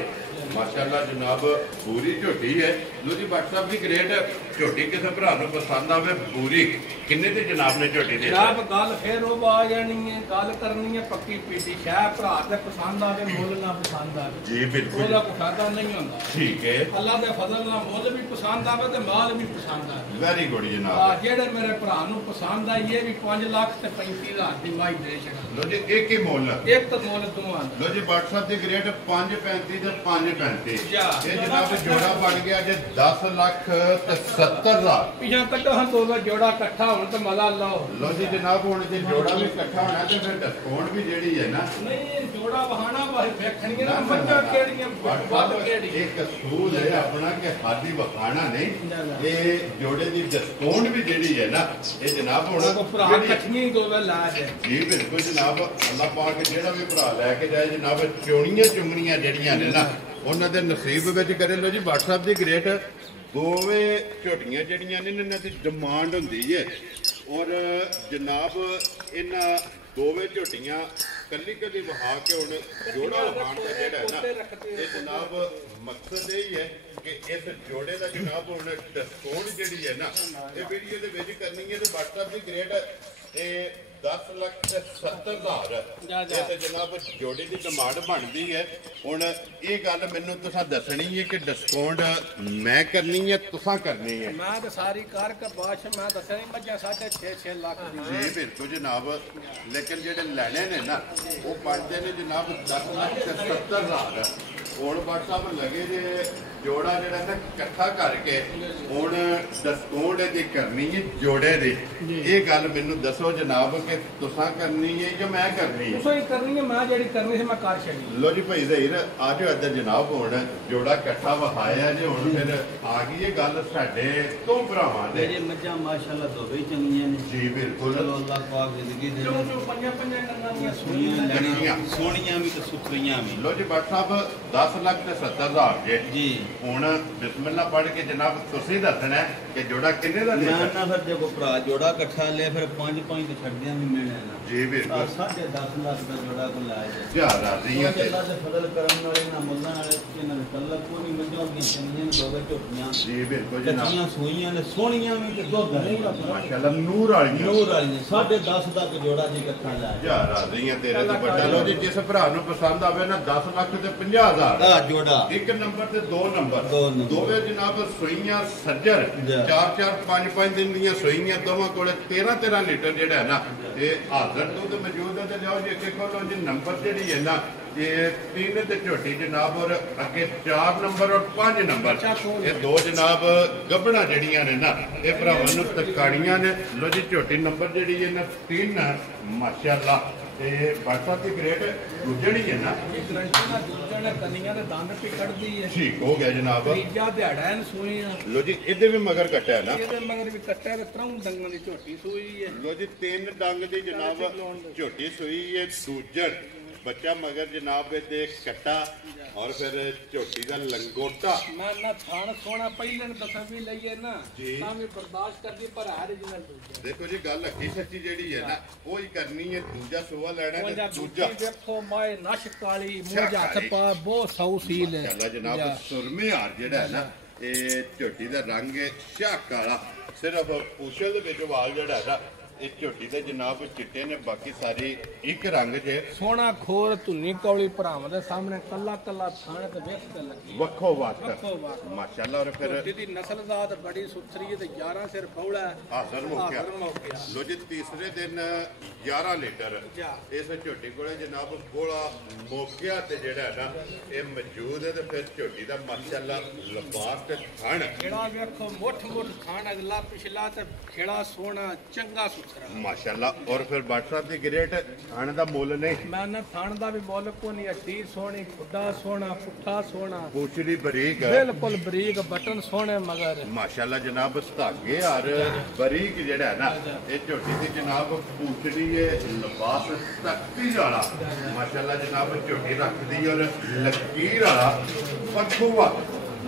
ਮਾਸ਼ਾਅੱਲਾ ਜਨਾਬ ਪੂਰੀ ਝੋਟੀ ਹੈ ਲੋ ਜੀ WhatsApp ਦੀ ਗ੍ਰੇਡ ਝੋਟੀ ਕਿਸੇ ਭਰਾ ਨੂੰ ਪਸੰਦ ਆਵੇ ਪੂਰੀ ਕਿੰਨੇ ਦੀ ਜਨਾਬ ਨੇ ਝੋਟੀ ਦੇ ਜਨਾਬ ਗੱਲ ਫੇਰ ਉਹ ਆ ਜਾਣੀ ਹੈ ਗੱਲ ਕਰਨੀ ਹੈ ਪੱਕੀ ਪੀਟੀ ਸ਼ਾਹ ਭਰਾ ਤੇ ਪਸੰਦ ਆਵੇ ਮੁੱਲ ਨਾ ਪਸੰਦ ਆਵੇ ਜੀ ਬਿਲਕੁਲ ਉਹਦਾ ਕੋਈ ਫਾਇਦਾ ਨਹੀਂ ਹੁੰਦਾ ਠੀਕ ਹੈ ਅੱਲਾ ਦੇ ਫਜ਼ਲ ਨਾਲ ਮੁੱਲ ਵੀ ਪਸੰਦ ਆਵੇ ਤੇ ਮਾਲ ਵੀ ਪਸੰਦ ਆਵੇ ਵੈਰੀ ਗੁੱਡ ਜਨਾਬ ਜਿਹੜੇ ਮੇਰੇ ਭਰਾ ਨੂੰ ਪਸੰਦ ਆਈ ਇਹ ਵੀ 5 ਲੱਖ ਤੇ 35,000 ਦੀ ਮਾਈ ਦੇ ਛੜਾ ਲੋ ਜੀ ਇੱਕ ਹੀ ਮੁੱਲ ਇੱਕ ਮੁੱਲ ਦੋਵਾਂ ਲੋ ਜੀ WhatsApp ਦੀ ਗ੍ਰੇਡ 535 ਤੇ 535 ਇਹ ਜਨਾਬ ਜੋੜਾ ਬਣ ਗਿਆ ਜੇ 10 ਲੱਖ ਤੇ 70,000 ਪਿਛਾਂ ਤੱਕ ਹਾਂ ਦੋਵੇਂ ਜੋੜਾ ਇਕੱਠਾ ਹੋਣ ਤੇ ਮਜ਼ਾ ਲਓ ਲੋ ਜੀ ਜਨਾਬ ਹੁਣ ਜੇ ਜੋੜਾ ਵੀ ਇਕੱਠਾ ਹੋਣਾ ਤੇ ਫਿਰ ਡਿਸਕਾਊਂਟ ਵੀ ਜਿਹੜੀ ਹੈ ਨਾ ਨਹੀਂ ਜੋੜਾ ਵਹਾਣਾ ਵਾਹੇ ਵੇਖਣਗੇ ਨਾ ਮੱਝਾਂ ਕਿਹੜੀਆਂ ਵੱਧ ਕਿਹੜੀ ਇੱਕ ਅਸੂਲ ਹੈ ਆਪਣਾ ਕਿ ਹਾਦੀ ਵਖਾਣਾ ਨਹੀਂ ਇਹ ਜੋੜੇ ਦੀ ਡਿਸਕਾਊਂਟ ਵੀ ਜਿਹੜੀ ਹੈ ਨਾ ਇਹ ਜਨਾਬ ਹੁਣ ਉਹ ਭਰਾ ਇਕੱਠੀਆਂ ਹੀ ਦੋਵੇਂ ਲਾ ਹੈ ਜੀ ਬਿਲਕੁਲ ਜਨਾਬ ਅੱਲਾਹ ਪਾਕ ਜਿਹੜਾ ਵੀ ਭਰਾ ਲੈ ਕੇ ਜਾਏ ਜਨਾਬ ਚੋਣੀਆਂ ਚੁੰਗਣੀਆਂ ਜਿਹੜੀਆਂ ਨੇ ਨਾ ਉਹਨਾਂ ਦੇ ਨਸੀਬ ਵਿੱਚ ਕਰੇ ਲੋ ਜੀ WhatsApp ਦੀ ਗ੍ਰੇਟ ਦੋਵੇਂ ਝੋਟੀਆਂ ਜਿਹੜੀਆਂ ਨੇ ਇਹਨਾਂ ਦੀ ਡਿਮਾਂਡ ਹੁੰਦੀ ਹੈ ਔਰ ਜਨਾਬ ਇਹਨਾਂ ਦੋਵੇਂ ਝੋਟੀਆਂ ਕੱਲੀ ਕੱਲੀ ਵਹਾ ਕੇ ਹੁਣ ਜੋੜਾ ਵਹਾਣ ਦਾ ਜਿਹੜਾ ਹੈ ਨਾ ਇਹ ਜਨਾਬ ਮਕਸਦ ਇਹ ਹੀ ਹੈ ਕਿ ਇਸ ਜੋੜੇ ਦਾ ਜਨਾਬ ਹੁਣ ਡਿਸਕਾਊਂਟ ਜਿਹੜੀ ਹੈ ਨਾ ਇਹ ਵੀਡੀਓ ਦੇ ਵਿੱਚ ਕਰਨੀ ਹੈ ਤੇ WhatsApp ਦੀ ਗ੍ਰੇਡ ਇਹ 10 ਲੱਖ ਤੇ 70,000 ਇਹ ਤੇ ਜਨਾਬ ਜੋੜੇ ਦੀ ਡਿਮਾਂਡ ਬਣਦੀ ਹੈ ਹੁਣ ਇਹ ਗੱਲ ਮੈਨੂੰ ਤੁਸੀਂ ਦੱਸਣੀ ਹੈ ਕਿ ਡਿਸਕਾਊਂਟ ਮੈਂ ਕਰਨੀ ਹੈ ਤੁਸੀਂ ਕਰਨੀ ਹੈ ਮੈਂ ਤਾਂ ਸਾਰੀ ਕਾਰ ਕੇ ਬਾਸ਼ ਮੈਂ ਦੱਸਣੀ ਮੱਝਾਂ 6.5 ਲੱਖ ਦੀ ਜੀ ਬਿਲਕੁਲ ਜਨਾਬ ਲੇਕਿਨ ਜਿਹੜੇ ਲੈਣੇ ਨੇ ਨਾ ਉਹ ਬਣਦੇ ਨੇ ਜਨਾਬ 10 ਲੱਖ ਤੇ 70,000 ਹੁਣ WhatsApp ਲੱਗੇ ਜੇ ਜੋੜਾ ਜਿਹੜਾ ਨਾ ਇਕੱਠਾ ਕਰਕੇ ਹੁਣ ਡਿਸਕਾਊਂਟ ਦੀ ਕਰਨੀ ਹੈ ਜੋੜੇ ਦੀ ਇਹ ਗੱਲ ਮੈਨੂੰ ਦੱਸੋ ਜਨਾਬ ਕਿ ਤੁਸੀਂ ਕਰਨੀ ਹੈ ਜਾਂ ਮੈਂ ਕਰਨੀ ਹੈ ਤੁਸੀਂ ਕਰਨੀ ਹੈ ਮੈਂ ਜਿਹੜੀ ਕਰਨੀ ਸੀ ਮੈਂ ਕਰ ਛੱਡੀ ਲੋ ਜੀ ਭਾਈ ਜ਼ਹੀਰ ਆਜੋ ਇੱਧਰ ਜਨਾਬ ਹੁਣ ਜੋੜਾ ਇਕੱਠਾ ਵਹਾਇਆ ਜੇ ਹੁਣ ਫਿਰ ਆ ਗਈ ਇਹ ਗੱਲ ਸਾਡੇ ਤੋਂ ਭਰਾਵਾਂ ਦੇ ਮੇਰੇ ਮੱਝਾਂ ਮਾਸ਼ਾਅੱਲਾ ਦੋਵੇਂ ਚੰਗੀਆਂ ਨੇ ਜੀ ਬਿਲਕੁਲ ਚਲੋ ਅੱਲਾਹ ਪਾਕ ਜ਼ਿੰਦਗੀ ਦੇ ਜੋ ਪੰਜਾਂ ਨੰਨਾਂ ਦੀਆਂ ਸੋਹਣੀਆਂ ਸੋਹਣੀਆਂ ਵੀ ਤੇ ਸੁਥਰੀਆਂ ਵੀ ਲੋ ਜੀ WhatsApp 10 ਲੱਖ ਤੇ 70,000 ਜੇ ਜੀ ਹੁਣ ਬਿਸਮਿਲ੍ਲਾ ਪੜ੍ਹ ਕੇ ਜਨਾਬ ਤੁਸੀਂ ਦੱਸਣਾ ਕਿ ਜੋੜਾ ਕਿੰਨੇ ਦਾ ਦੇ ਮੈਂ ਨਾ ਫਿਰ ਜੇ ਕੋ ਭਰਾ ਜੋੜਾ ਇਕੱਠਾ ਲੈ ਫਿਰ 5-5 ਤੇ ਛੱਡਦਿਆਂ ਵੀ ਮਿਲਣਾ ਨਾ ਜੀ ਬਿਲਕੁਲ 10.5 ਲੱਖ ਦਾ ਜੋੜਾ ਕੋ ਲਾਇਆ ਜਾਏ ਜਾ ਰਾਜ਼ੀਆਂ ਤੇ ਅੱਲਾਹ ਦੇ ਫਜ਼ਲ ਕਰਮ ਵਾਲੇ ਨਾ ਮੁੱਲਾਂ ਵਾਲੇ ਇਹਨਾਂ ਦੇ ਤਲਕ ਕੋਈ ਨਹੀਂ ਮੱਝਾਂ ਦੀਆਂ ਚੰਗੀਆਂ ਦੋਵੇਂ ਝੋਟੀਆਂ ਜੀ ਬਿਲਕੁਲ ਜਨਾਬ ਕੱਚੀਆਂ ਸੂਈਆਂ ਨੇ ਸੋਹਣੀਆਂ ਵੀ ਤੇ ਦੁੱਧ ਵਾਲੀਆਂ ਮਾਸ਼ਾਅੱਲਾ ਨੂਰ ਵਾਲੀਆਂ ਨੂਰ ਵਾਲੀਆਂ 10.5 ਦਾ ਜੋੜਾ ਜੀ ਇਕੱਠਾ ਲਾਇਆ ਜਾ ਰਾਜ਼ੀਆਂ ਤੇਰੇ ਤੋਂ ਵੱਡਾ ਲੋ ਜੀ ਜਿਸ ਭਰਾ ਨੂੰ ਪਸੰਦ ਆਵੇ ਨਾ 10 ਲੱਖ ਤੇ 50,000 ਆ ਜੋੜਾ ਇੱਕ ਨੰਬਰ ਤੇ ਦੋ ਨੰਬਰ ਦੋ ਨੰਬਰ। ਦੋਵੇਂ ਜਨਾਬ ਸੋਈਆਂ ਸੱਜਰ ਜਾ। 4-4 5-5 ਦਿਨ ਦੀਆਂ ਸੋਈਆਂ ਦੋਵਾਂ ਕੋਲੇ 13-13 ਲੀਟਰ ਜਿਹੜਾ ਹੈ ਨਾ ਇਹ ਹਾਜ਼ਰ ਦੁੱਧ ਮੌਜੂਦ ਹੈ ਤੇ ਜਾਓ ਜੀ ਅੱਗੇ ਕੋਲੋਂ ਜੀ ਨੰਬਰ ਜਿਹੜੀ ਹੈ ਨਾ ਇਹ 3 ਤੇ ਝੋਟੀ ਜਨਾਬ ਔਰ ਅੱਗੇ 4 ਨੰਬਰ ਔਰ 5 ਨੰਬਰ ਇਹ ਦੋ ਜਨਾਬ ਗੱਭਣਾ ਜਿਹੜੀਆਂ ਨੇ ਨਾ ਇਹ ਭਰਾਵਾਂ ਨੂੰ ਤਕਾੜੀਆਂ ਨੇ ਲੋ ਜੀ ਝੋਟੀ ਨੰਬਰ ਜਿਹੜੀ ਹੈ ਨਾ 3 ਮਾਸ਼ਾਅੱਲਾ ਤੇ WhatsApp ਦੀ ਗ੍ਰੇਡ ਦੂਜਣੀ ਹੈ ਨਾ ਗਰੰਟੀ ਨਾਲ ਦੂਜੇ ਨੇ ਕੰਨੀਆਂ ਦੇ ਦੰਦ ਵੀ ਕੱਢਦੀ ਹੈ ਠੀਕ ਹੋ ਗਿਆ ਜਨਾਬ ਤੀਜਾ ਦਿਹਾੜਾ ਇਹਨ ਸੂਈ ਆ ਲੋ ਜੀ ਇਹਦੇ ਵੀ ਮਗਰ ਕੱਟਿਆ ਨਾ ਇਹਦੇ ਮਗਰ ਵੀ ਕੱਟਿਆ ਤੇ ਤਰ੍ਹਾਂ ਡੰਗਾਂ ਦੀ ਝੋਟੀ ਸੂਈ ਹੈ ਲੋ ਜੀ 3 ਡੰਗ ਦੀ ਜਨਾਬ ਝੋਟੀ ਸੂਈ ਹੈ ਦੂਜਣ ਬੱਚਾ ਮਗਰ ਜਨਾਬ ਇਹਦੇ ਕੱਟਾ ਔਰ ਫਿਰ ਝੋਟੀ ਦਾ ਲੰਗੋਟਾ ਮੈਂ ਨਾ ਥਾਣ ਸੋਣਾ ਪਹਿਲਾਂ ਦੱਸਾਂ ਵੀ ਲਈਏ ਨਾ ਜੀ। ਤਾਂ ਵੀ ਬਰਦਾਸ਼ਤ ਕਰਦੀ ਪਰ origignal ਦੂਜਾ ਦੇਖੋ ਜੀ ਗੱਲ ਅੱਖੀ ਸੱਚੀ ਜਿਹੜੀ ਹੈ ਨਾ ਉਹ ਹੀ ਕਰਨੀ ਹੈ ਦੂਜਾ ਸੂਆ ਲੈਣਾ ਤੇ ਦੂਜਾ ਦੇਖੋ ਮਾਏ ਨਸ਼ ਕਾਲੀ ਮੂੰਹ ਸ਼ਾਹ ਹੱਥ ਕਾਲੀ। ਪਾ ਬਹੁਤ ਸੌ ਸੀਲ ਹੈ ਚੱਲਾ ਜਨਾਬ ਸੁਰਮੇ ਹਾਰ ਜਿਹੜਾ ਹੈ ਨਾ ਇਹ ਝੋਟੀ ਦਾ ਰੰਗ ਹੈ ਸ਼ਾਹ ਕਾਲਾ ਸਿਰਫ ਪੂਛਲ ਦੇ ਵਿੱਚ ਵਾਲ ਜਿਹੜਾ ਹੈ ਨਾ ਇਹ ਝੋਟੀ ਦੇ ਜਨਾਬ ਚਿੱਟੇ ਨੇ ਬਾਕੀ ਸਾਰੇ ਇੱਕ ਰੰਗ 'ਚ ਸੋਹਣਾ ਖੋਰ ਧੁੰਨੀ ਕੌਲੀ ਭਰਾਵਾਂ ਦੇ ਸਾਹਮਣੇ ਕੱਲਾ ਕੱਲਾ ਥਾਣੇ ਤੇ ਵੇਖ ਤੇ ਲੱਗੀ ਵੱਖੋ ਵੱਖ ਵੱਖੋ ਵੱਖ। ਮਾਸ਼ਾਅੱਲਾ ਔਰ ਫਿਰ ਜਿਹਦੀ ਨਸਲਜ਼ਾਤ ਬੜੀ ਸੁਥਰੀ ਹੈ ਤੇ 11 ਸਿਰ ਬੌਲਾ ਹਾਜ਼ਰ ਮੌਕਿਆ ਹਾਜ਼ਰ ਮੌਕਿਆ। ਲੋ ਜੀ ਤੀਸਰੇ ਦਿਨ 11 ਲੀਟਰ ਜਾ। ਇਸ ਝੋਟੀ ਕੋਲੇ ਜਨਾਬ ਗੋਲਾ ਮੋਕਿਆ ਤੇ ਜਿਹੜਾ ਹੈ ਨਾ ਇਹ ਮੌਜੂਦ ਹੈ ਤੇ ਫਿਰ ਝੋਟੀ ਦਾ ਮਾਸ਼ਾਅੱਲਾ ਲਿਬਾਸ ਤੇ ਥਣ ਖੇੜਾ ਵੇਖੋ ਮੁੱਠ ਖਾਣ ਅਗਲਾ ਪਿਛਲਾ ਤੇ ਖੇੜਾ ਸੋਹਣਾ ਚੰਗਾ ਸੁਥਰਾ ਮਾਸ਼ਾਅੱਲਾ। ਔਰ ਫਿਰ WhatsApp ਦੀ ਗ੍ਰੇਟ ਥਣ ਦਾ ਮੁੱਲ ਨਹੀਂ, ਮੈਂ ਨਾ ਥਣ ਦਾ ਵੀ ਮੁੱਲ ਕੋ ਨਹੀਂ, ਅੱਡੀ ਸੋਹਣੀ, ਖੁੱਡਾ ਸੋਹਣਾ, ਪੁੱਠਾ ਸੋਹਣਾ, ਪੂਛੜੀ ਬਰੀਕ ਬਿਲਕੁਲ ਬਰੀਕ, ਬਟਨ ਸੋਹਣੇ ਮਗਰ ਮਾਸ਼ਾਅੱਲਾ ਜਨਾਬ। ਧਾਗੇ ਹਰ ਬਰੀਕ ਜਿਹੜਾ ਹੈ ਨਾ ਇਹ ਝੋਟੀ ਦੀ ਜਨਾਬ ਪੂਛੜੀ ਹੈ ਲਿਬਾਸ ਤਖਤੀ ਵਾਲਾ ਮਾਸ਼ਾਅੱਲਾ ਜਨਾਬ। ਝੋਟੀ ਰੱਖਦੀ ਔਰ ਲਕੀਰ ਵਾਲਾ ਪੱਖੂਆ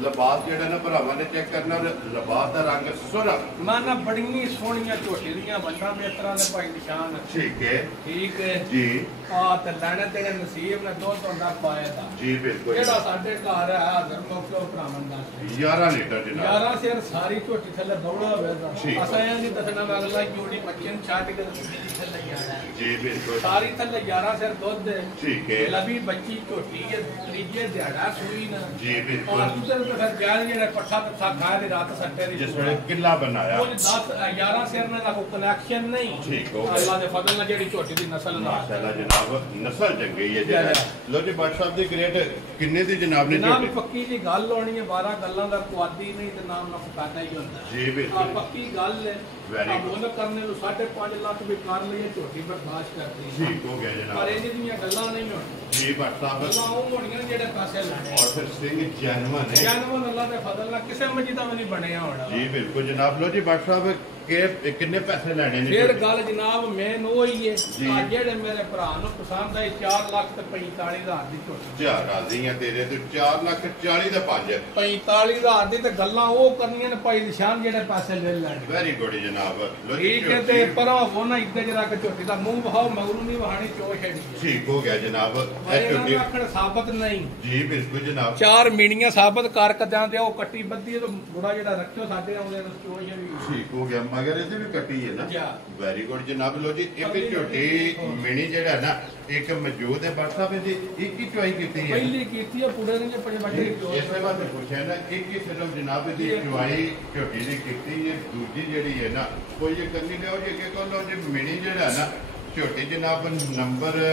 ਲਿਬਾਸ ਜਿਹੜਾ ਨਾ ਭਰਾਵਾਂ ਨੇ ਚੈੱਕ ਕਰਨਾ ਔਰ ਲਿਬਾਸ ਦਾ ਰੰਗ ਸੁਰਾ ਮਾਨਾ ਬੜੀਆਂ ਸੋਹਣੀਆਂ ਝੋਟੀ ਦੀਆਂ ਵੱਡਾ ਮੇਤਰਾਂ ਦੇ ਭਾਈ ਨਿਸ਼ਾਨ ਠੀਕ ਹੈ ਠੀਕ ਹੈ ਜੀ। ਆ ਤੇ ਲੈਣੇ ਤੇ ਨਸੀਬ ਨੇ ਦੁੱਧ ਹੁੰਦਾ ਪਾਇਆ ਦਾ ਜੀ ਬਿਲਕੁਲ ਜਿਹੜਾ ਸਾਡੇ ਘਰ ਹੈ ਹਾਜ਼ਰ ਮੌਕੇ ਭਰਾਵਾਂ ਦਾ 11 ਲੀਟਰ ਜਨਾਬ। 11 ਸਿਰ ਸਾਰੀ ਝੋਟੀ ਥੱਲੇ ਬੌੜਾ ਹੋਵੇ ਠੀਕ। ਤਾਂ ਅਸਾਂ ਇਹ ਨਹੀਂ ਦੱਸਣਾ ਮੈਂ ਅਗਲਾ ਜੋੜੀ ਬੱਚੇ ਨੂੰ ਛੱਡ ਕੇ ਥੱਲੇ ਜਾਣਾ ਜੀ ਬਿਲਕੁਲ ਸਾਰੀ ਥੱਲੇ 11 ਸਿਰ ਦੁੱਧ ਹੈ ਠੀਕ ਹੈ ਲਵੀ ਬੱਚੀ ਝੋਟੀ ਹੈ ਤੀਜੇ ਦਿਹਾੜਾ ਸੂਈ ਨਾ ਜੀ ਬਿਲਕੁਲ। ਔਰ ਦੂਸਰੇ ਤੇ ਫਿਰ ਜਾਣ ਜਿਹੜੇ ਪੱਠਾ ਪੱਠਾ ਖਾਏ ਦੀ ਰਾਤ ਸੱਟੇ ਦੀ ਜਿਸ ਵੇਲੇ ਕਿੱਲਾ ਬਣਾਇਆ ਉਹ 10 11 ਸਿਰ ਨਾਲ ਕੋਈ ਕਨੈਕਸ਼ਨ ਨਹੀਂ ਠੀਕ ਹੋ ਗਿਆ। ਅੱਲਾ ਦੇ ਫضل ਨਾਲ ਜਿਹੜੀ ਝੋਟੀ ਦੀ ਨਸਲ ਦਾ ਮਾਸ਼ਾਅੱਲਾ ਜਨਾਬ ਨਸਲ ਚੰਗੀ ਹੈ ਜਿਹੜਾ। ਲੋ ਜੀ WhatsApp ਦੀ ਗ੍ਰੇਟ ਕਿੰਨੇ ਦੀ ਜਨਾਬ ਨੇ ਨਾਮ ਝੋਟੀ? ਪੱਕੀ ਦੀ ਗੱਲ ਹੋਣੀ ਹੈ 12 ਗੱਲਾਂ ਦਾ ਕੁਆਦੀ ਨਹੀਂ ਤੇ ਨਾਮ ਨਾ ਫਾਇਦਾ ਹੀ ਹੁੰਦਾ ਜੀ ਆ ਬਿਲਕੁਲ ਪੱਕੀ ਗੱਲ ਹੈ Very good. ਮੁੱਲ ਕਰਨੇ ਨੂੰ 5.5 ਲੱਖ ਵੀ ਕਰ ਲਈਏ ਝੋਟੀ ਬਰਦਾਸ਼ਤ ਕਰਦੀ ਹੈ ਠੀਕ ਹੋ ਗਿਆ ਪਰ ਜਨਾਬ ਇਹ ਜਿਹੜੀਆਂ ਗੱਲਾਂ ਨਹੀਂ ਹੋਣੀਆਂ ਜੀ WhatsApp। ਗੱਲਾਂ ਉਹ ਹੋਣੀਆਂ ਜਿਹੜੇ ਪਾਸੇ ਲਾਣੇ ਔਰ ਫਿਰ ਸਿੰਘ ਜੈਨਵਨ ਹੈ ਜਾਨਵਰ ਅੱਲਾ ਦੇ ਫضل ਨਾਲ ਕਿਸੇ ਮਰਜ਼ੀ ਦਾ ਵੀ ਨਹੀਂ ਬਣਿਆ ਹੋਣਾ ਜੀ ਬਿਲਕੁਲ ਜਨਾਬ। ਲੋ ਜੀ WhatsApp ਕਿ ਕਿੰਨੇ ਪੈਸੇ ਲੈਣੇ ਨੇ ਫਿਰ ਝੋਟੀ? ਗੱਲ ਜਨਾਬ ਮੇਨ ਉਹ ਹੀ ਹੈ ਜੀ। ਆ ਜਿਹੜੇ ਮੇਰੇ ਭਰਾ ਨੂੰ ਪਸੰਦ ਆਈ 4 ਲੱਖ ਤੇ 45 ਹਜ਼ਾਰ ਦੀ ਝੋਟੀ ਜਾ ਰਾਜ਼ੀ ਆ ਤੇਰੇ ਤੇ 4,40,000 ਦਾ 5 45 ਹਜ਼ਾਰ ਦੀ ਤੇ ਗੱਲਾਂ ਉਹ ਕਰਨੀਆਂ ਨੇ ਭਾਈ ਨਿਸ਼ਾਨ ਜਿਹੜੇ ਪਾਸੇ ਲੈ ਲੈਣੇ ਵੈਰੀ ਗੁੱਡ ਜਨਾਬ। ਲੋ ਜੀ ਠੀਕ ਹੈ ਤੇ ਪਰਾਂ ਹੋਣਾ ਇੱਦਾਂ ਜਰਾ ਕਿ ਝੋਟੀ ਦਾ ਮੂੰਹ ਵਹਾਓ ਮਗਰੂ ਨਹੀਂ ਵਹਾਣੀ ਚੋਸ਼ ਹੈ ਠੀਕ ਹੋ ਗਿਆ ਜਨਾਬ। ਇਹ ਇਹਨਾਂ ਝੋਟੀ ਨੂੰ ਆਖਣ ਸਾਬਤ ਨਹੀਂ ਜੀ ਬਿਲਕੁਲ ਜਨਾਬ। 4 ਮੀਣੀਆਂ ਸਾਬਤ ਕਰ ਕਦਾਂ ਤੇ ਉਹ ਕੱਟੀ ਬੱਦੀ ਤੇ ਬੁੜਾ ਜਿਹੜਾ ਰੱਖਿਓ ਸਾਡੇ ਆਉਂਦੇ ਨੇ ਚੋਸ਼ ਹੈ ਵੀ ਠੀਕ ਹੋ ਗਿਆ ਮਗਰ ਇਹਦੇ ਵੀ ਕੱਟੀ ਹੈ ਨਾ। ਜਾ। ਵੈਰੀ ਗੁੱਡ ਜਨਾਬ। ਲੋ ਜੀ ਇਹ ਵੀ ਝੋਟੀ ਮਿਣੀ ਜਿਹੜਾ ਨਾ ਇੱਕ ਮੌਜੂਦ ਹੈ WhatsApp ਦੀ ਇੱਕ ਹੀ ਚੁਆਈ ਕੀਤੀ ਹੈ ਪਹਿਲੀ ਕੀਤੀ ਹੈ ਪੂਰੇ ਨੇ ਪੰਜ ਬੱਟੇ ਇਸੇ ਬਾਤ ਪੁੱਛਿਆ ਨਾ ਇੱਕ ਹੀ ਸਿਰਫ ਜਨਾਬ ਦੀ ਚੁਆਈ ਝੋਟੀ ਦੀ ਕੀਤੀ ਹੈ। ਦੂਜੀ ਜਿਹੜੀ ਹੈ ਨਾ ਕੋਈ ਇਹ ਕਰਨੀ ਲਿਓ ਜੀ ਅੱਗੇ ਕੋਲ ਲੋ ਜੀ ਮਿਣੀ ਜਿਹੜਾ ਨਾ ਝੋਟੀ ਜਨਾਬ ਨੰਬਰ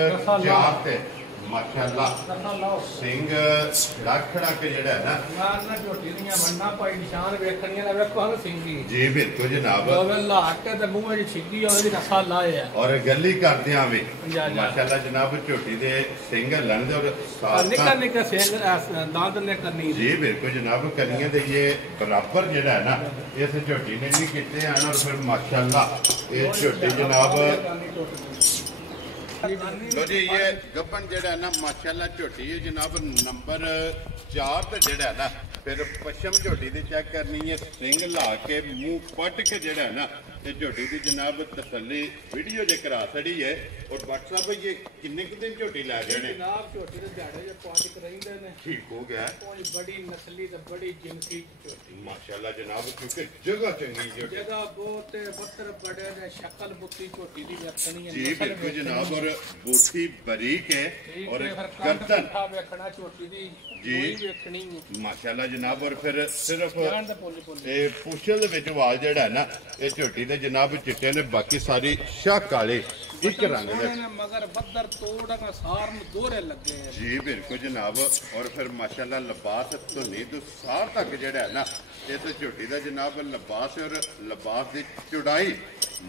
4 ਤੇ ਮਾਸ਼ਾਅੱਲਾ ਕਰਨਾ ਲਾਓ ਸਿੰਘ ਖੜਾ ਕੇ ਜਿਹੜਾ ਹੈ ਨਾ ਨਾ ਝੋਟੀ ਦੀਆਂ ਵੰਡਾਂ ਭਾਈ ਨਿਸ਼ਾਨ ਵੇਖਣੀਆਂ ਨਾ ਵੇਖੋ ਹਨ ਸਿੰਘੀ ਜੀ ਬਿਲਕੁਲ ਜਨਾਬ। ਦੋਵੇਂ ਲਾਟੇ ਤੇ ਮੂੰਹ ਵਿੱਚ ਛਿੱਗੀ ਉਹਦੀ ਰਸਾ ਲਾਏ ਆ ਔਰ ਗੱਲੀ ਕਰਦਿਆਂ ਵੀ ਜਾ। ਮਾਸ਼ਾਅੱਲਾ ਜਨਾਬ ਝੋਟੀ ਦੇ ਸਿੰਘ ਲੰਦੇ ਔਰ ਸਾਥ ਨਿੱਕਾ ਨਿੱਕਾ ਸਿੰਘ ਦੰਦ ਨੇ ਕਰਨੀ ਜੀ ਬਿਲਕੁਲ ਜਨਾਬ। ਕਨੀਆਂ ਦੇ ਇਹ ਬਰਾਬਰ ਜਿਹੜਾ ਹੈ ਨਾ ਇਸ ਝੋਟੀ ਨੇ ਵੀ ਕੀਤੇ ਹਨ ਔਰ ਫਿਰ ਮਾਸ਼ਾਅੱਲਾ ਇਹ ਝੋਟੀ ਜਨਾਬ। ਲੋ ਜੀ ਇਹ ਗੱਬਨ ਜਿਹੜਾ ਹੈ ਨਾ ਮਾਸ਼ਾਅੱਲਾ ਝੋਟੀ ਹੈ ਜਨਾਬ ਨੰਬਰ 4 ਤੇ ਜਿਹੜਾ ਹੈ ਨਾ ਫਿਰ ਪਸ਼ਮ ਝੋਟੀ ਦੀ ਚੈੱਕ ਕਰਨੀ ਹੈ ਸਿੰਘ ਲਾ ਕੇ ਮੂੰਹ ਪੱਟ ਕੇ ਜਿਹੜਾ ਹੈ ਨਾ ਇਹ ਝੋਟੀ ਦੀ ਜਨਾਬ ਤਸੱਲੀ ਵੀਡੀਓ ਜੇ ਕਰਾ ਛੜੀ ਹੈ। ਔਰ WhatsApp ਇਹ ਕਿੰਨੇ ਕੁ ਦਿਨ ਝੋਟੀ ਲੈ ਜਾਣੇ? ਜਨਾਬ ਝੋਟੀ ਦੇ ਦਿਹਾੜੇ ਜੇ 5 ਕਰਾਈਂਦੇ ਨੇ ਠੀਕ ਹੋ ਗਿਆ ਕੋਈ ਬੜੀ ਨਸਲੀ ਤੇ ਬੜੀ ਜਿੰਸੀ ਝੋਟੀ ਮਾਸ਼ਾਅੱਲਾ ਜਨਾਬ ਕਿਉਂਕਿ ਜਗ੍ਹਾ ਚੰਗੀ ਝੋਟੀ ਜਗ੍ਹਾ ਬਹੁਤ ਬੱਤਰ ਬੜੇ ਨੇ ਸ਼ਕਲ ਬੁੱਤੀ ਝੋਟੀ ਦੀ ਵੇਖਣੀ ਹੈ ਜੀ ਨਸਲ ਬਿਲਕੁਲ ਵੇਖਣੀ ਜਨਾਬ। ਔਰ ਬੂਥੀ ਬਰੀਕ ਹੈ ਠੀਕ ਔਰ ਹੈ, ਫਿਰ ਕੰਨ ਗਰਦਨ ਪੁੱਠਾ ਵੇਖਣਾ ਝੋਟੀ ਦੀ ਜੀ। ਕੋਈ ਵੇਖਣੀ ਹੈ ਮਾਸ਼ਾਅੱਲਾ ਜਨਾਬ। ਔਰ ਫਿਰ ਸਿਰਫ ਜਾਣ ਦਾ ਪੋਲੀ ਇਹ ਪੁੱਛਲ ਦੇ ਵਿੱਚ ਵਾਲ ਜਿਹੜਾ ਹੈ ਨਾ ਇਹ ਝੋਟੀ ਦੇ ਜਨਾਬ ਚਿੱਟੇ ਨੇ ਬਾਕੀ ਸਾਰੀ ਸ਼ਾਹ ਕਾਲੇ ਇੱਕ ਰੰਗ ਦੇ ਮਗਰ ਬੱਦਰ ਤੋੜਾਂ ਸਾਰ ਨੂੰ ਦੋਹਰੇ ਲੱਗੇ ਆ ਜੀ ਬਿਲਕੁਲ ਜਨਾਬ। ਔਰ ਫਿਰ ਮਾਸ਼ਾਅੱਲਾ ਲਿਬਾਸ ਧੁਨੀ ਤੋਂ ਸਾਰ ਤੱਕ ਜਿਹੜਾ ਹੈ ਨਾ ਇਹ ਤੇ ਝੋਟੀ ਦਾ ਜਨਾਬ ਲਿਬਾਸ ਔਰ ਲਿਬਾਸ ਦੀ ਚੁੜਾਈ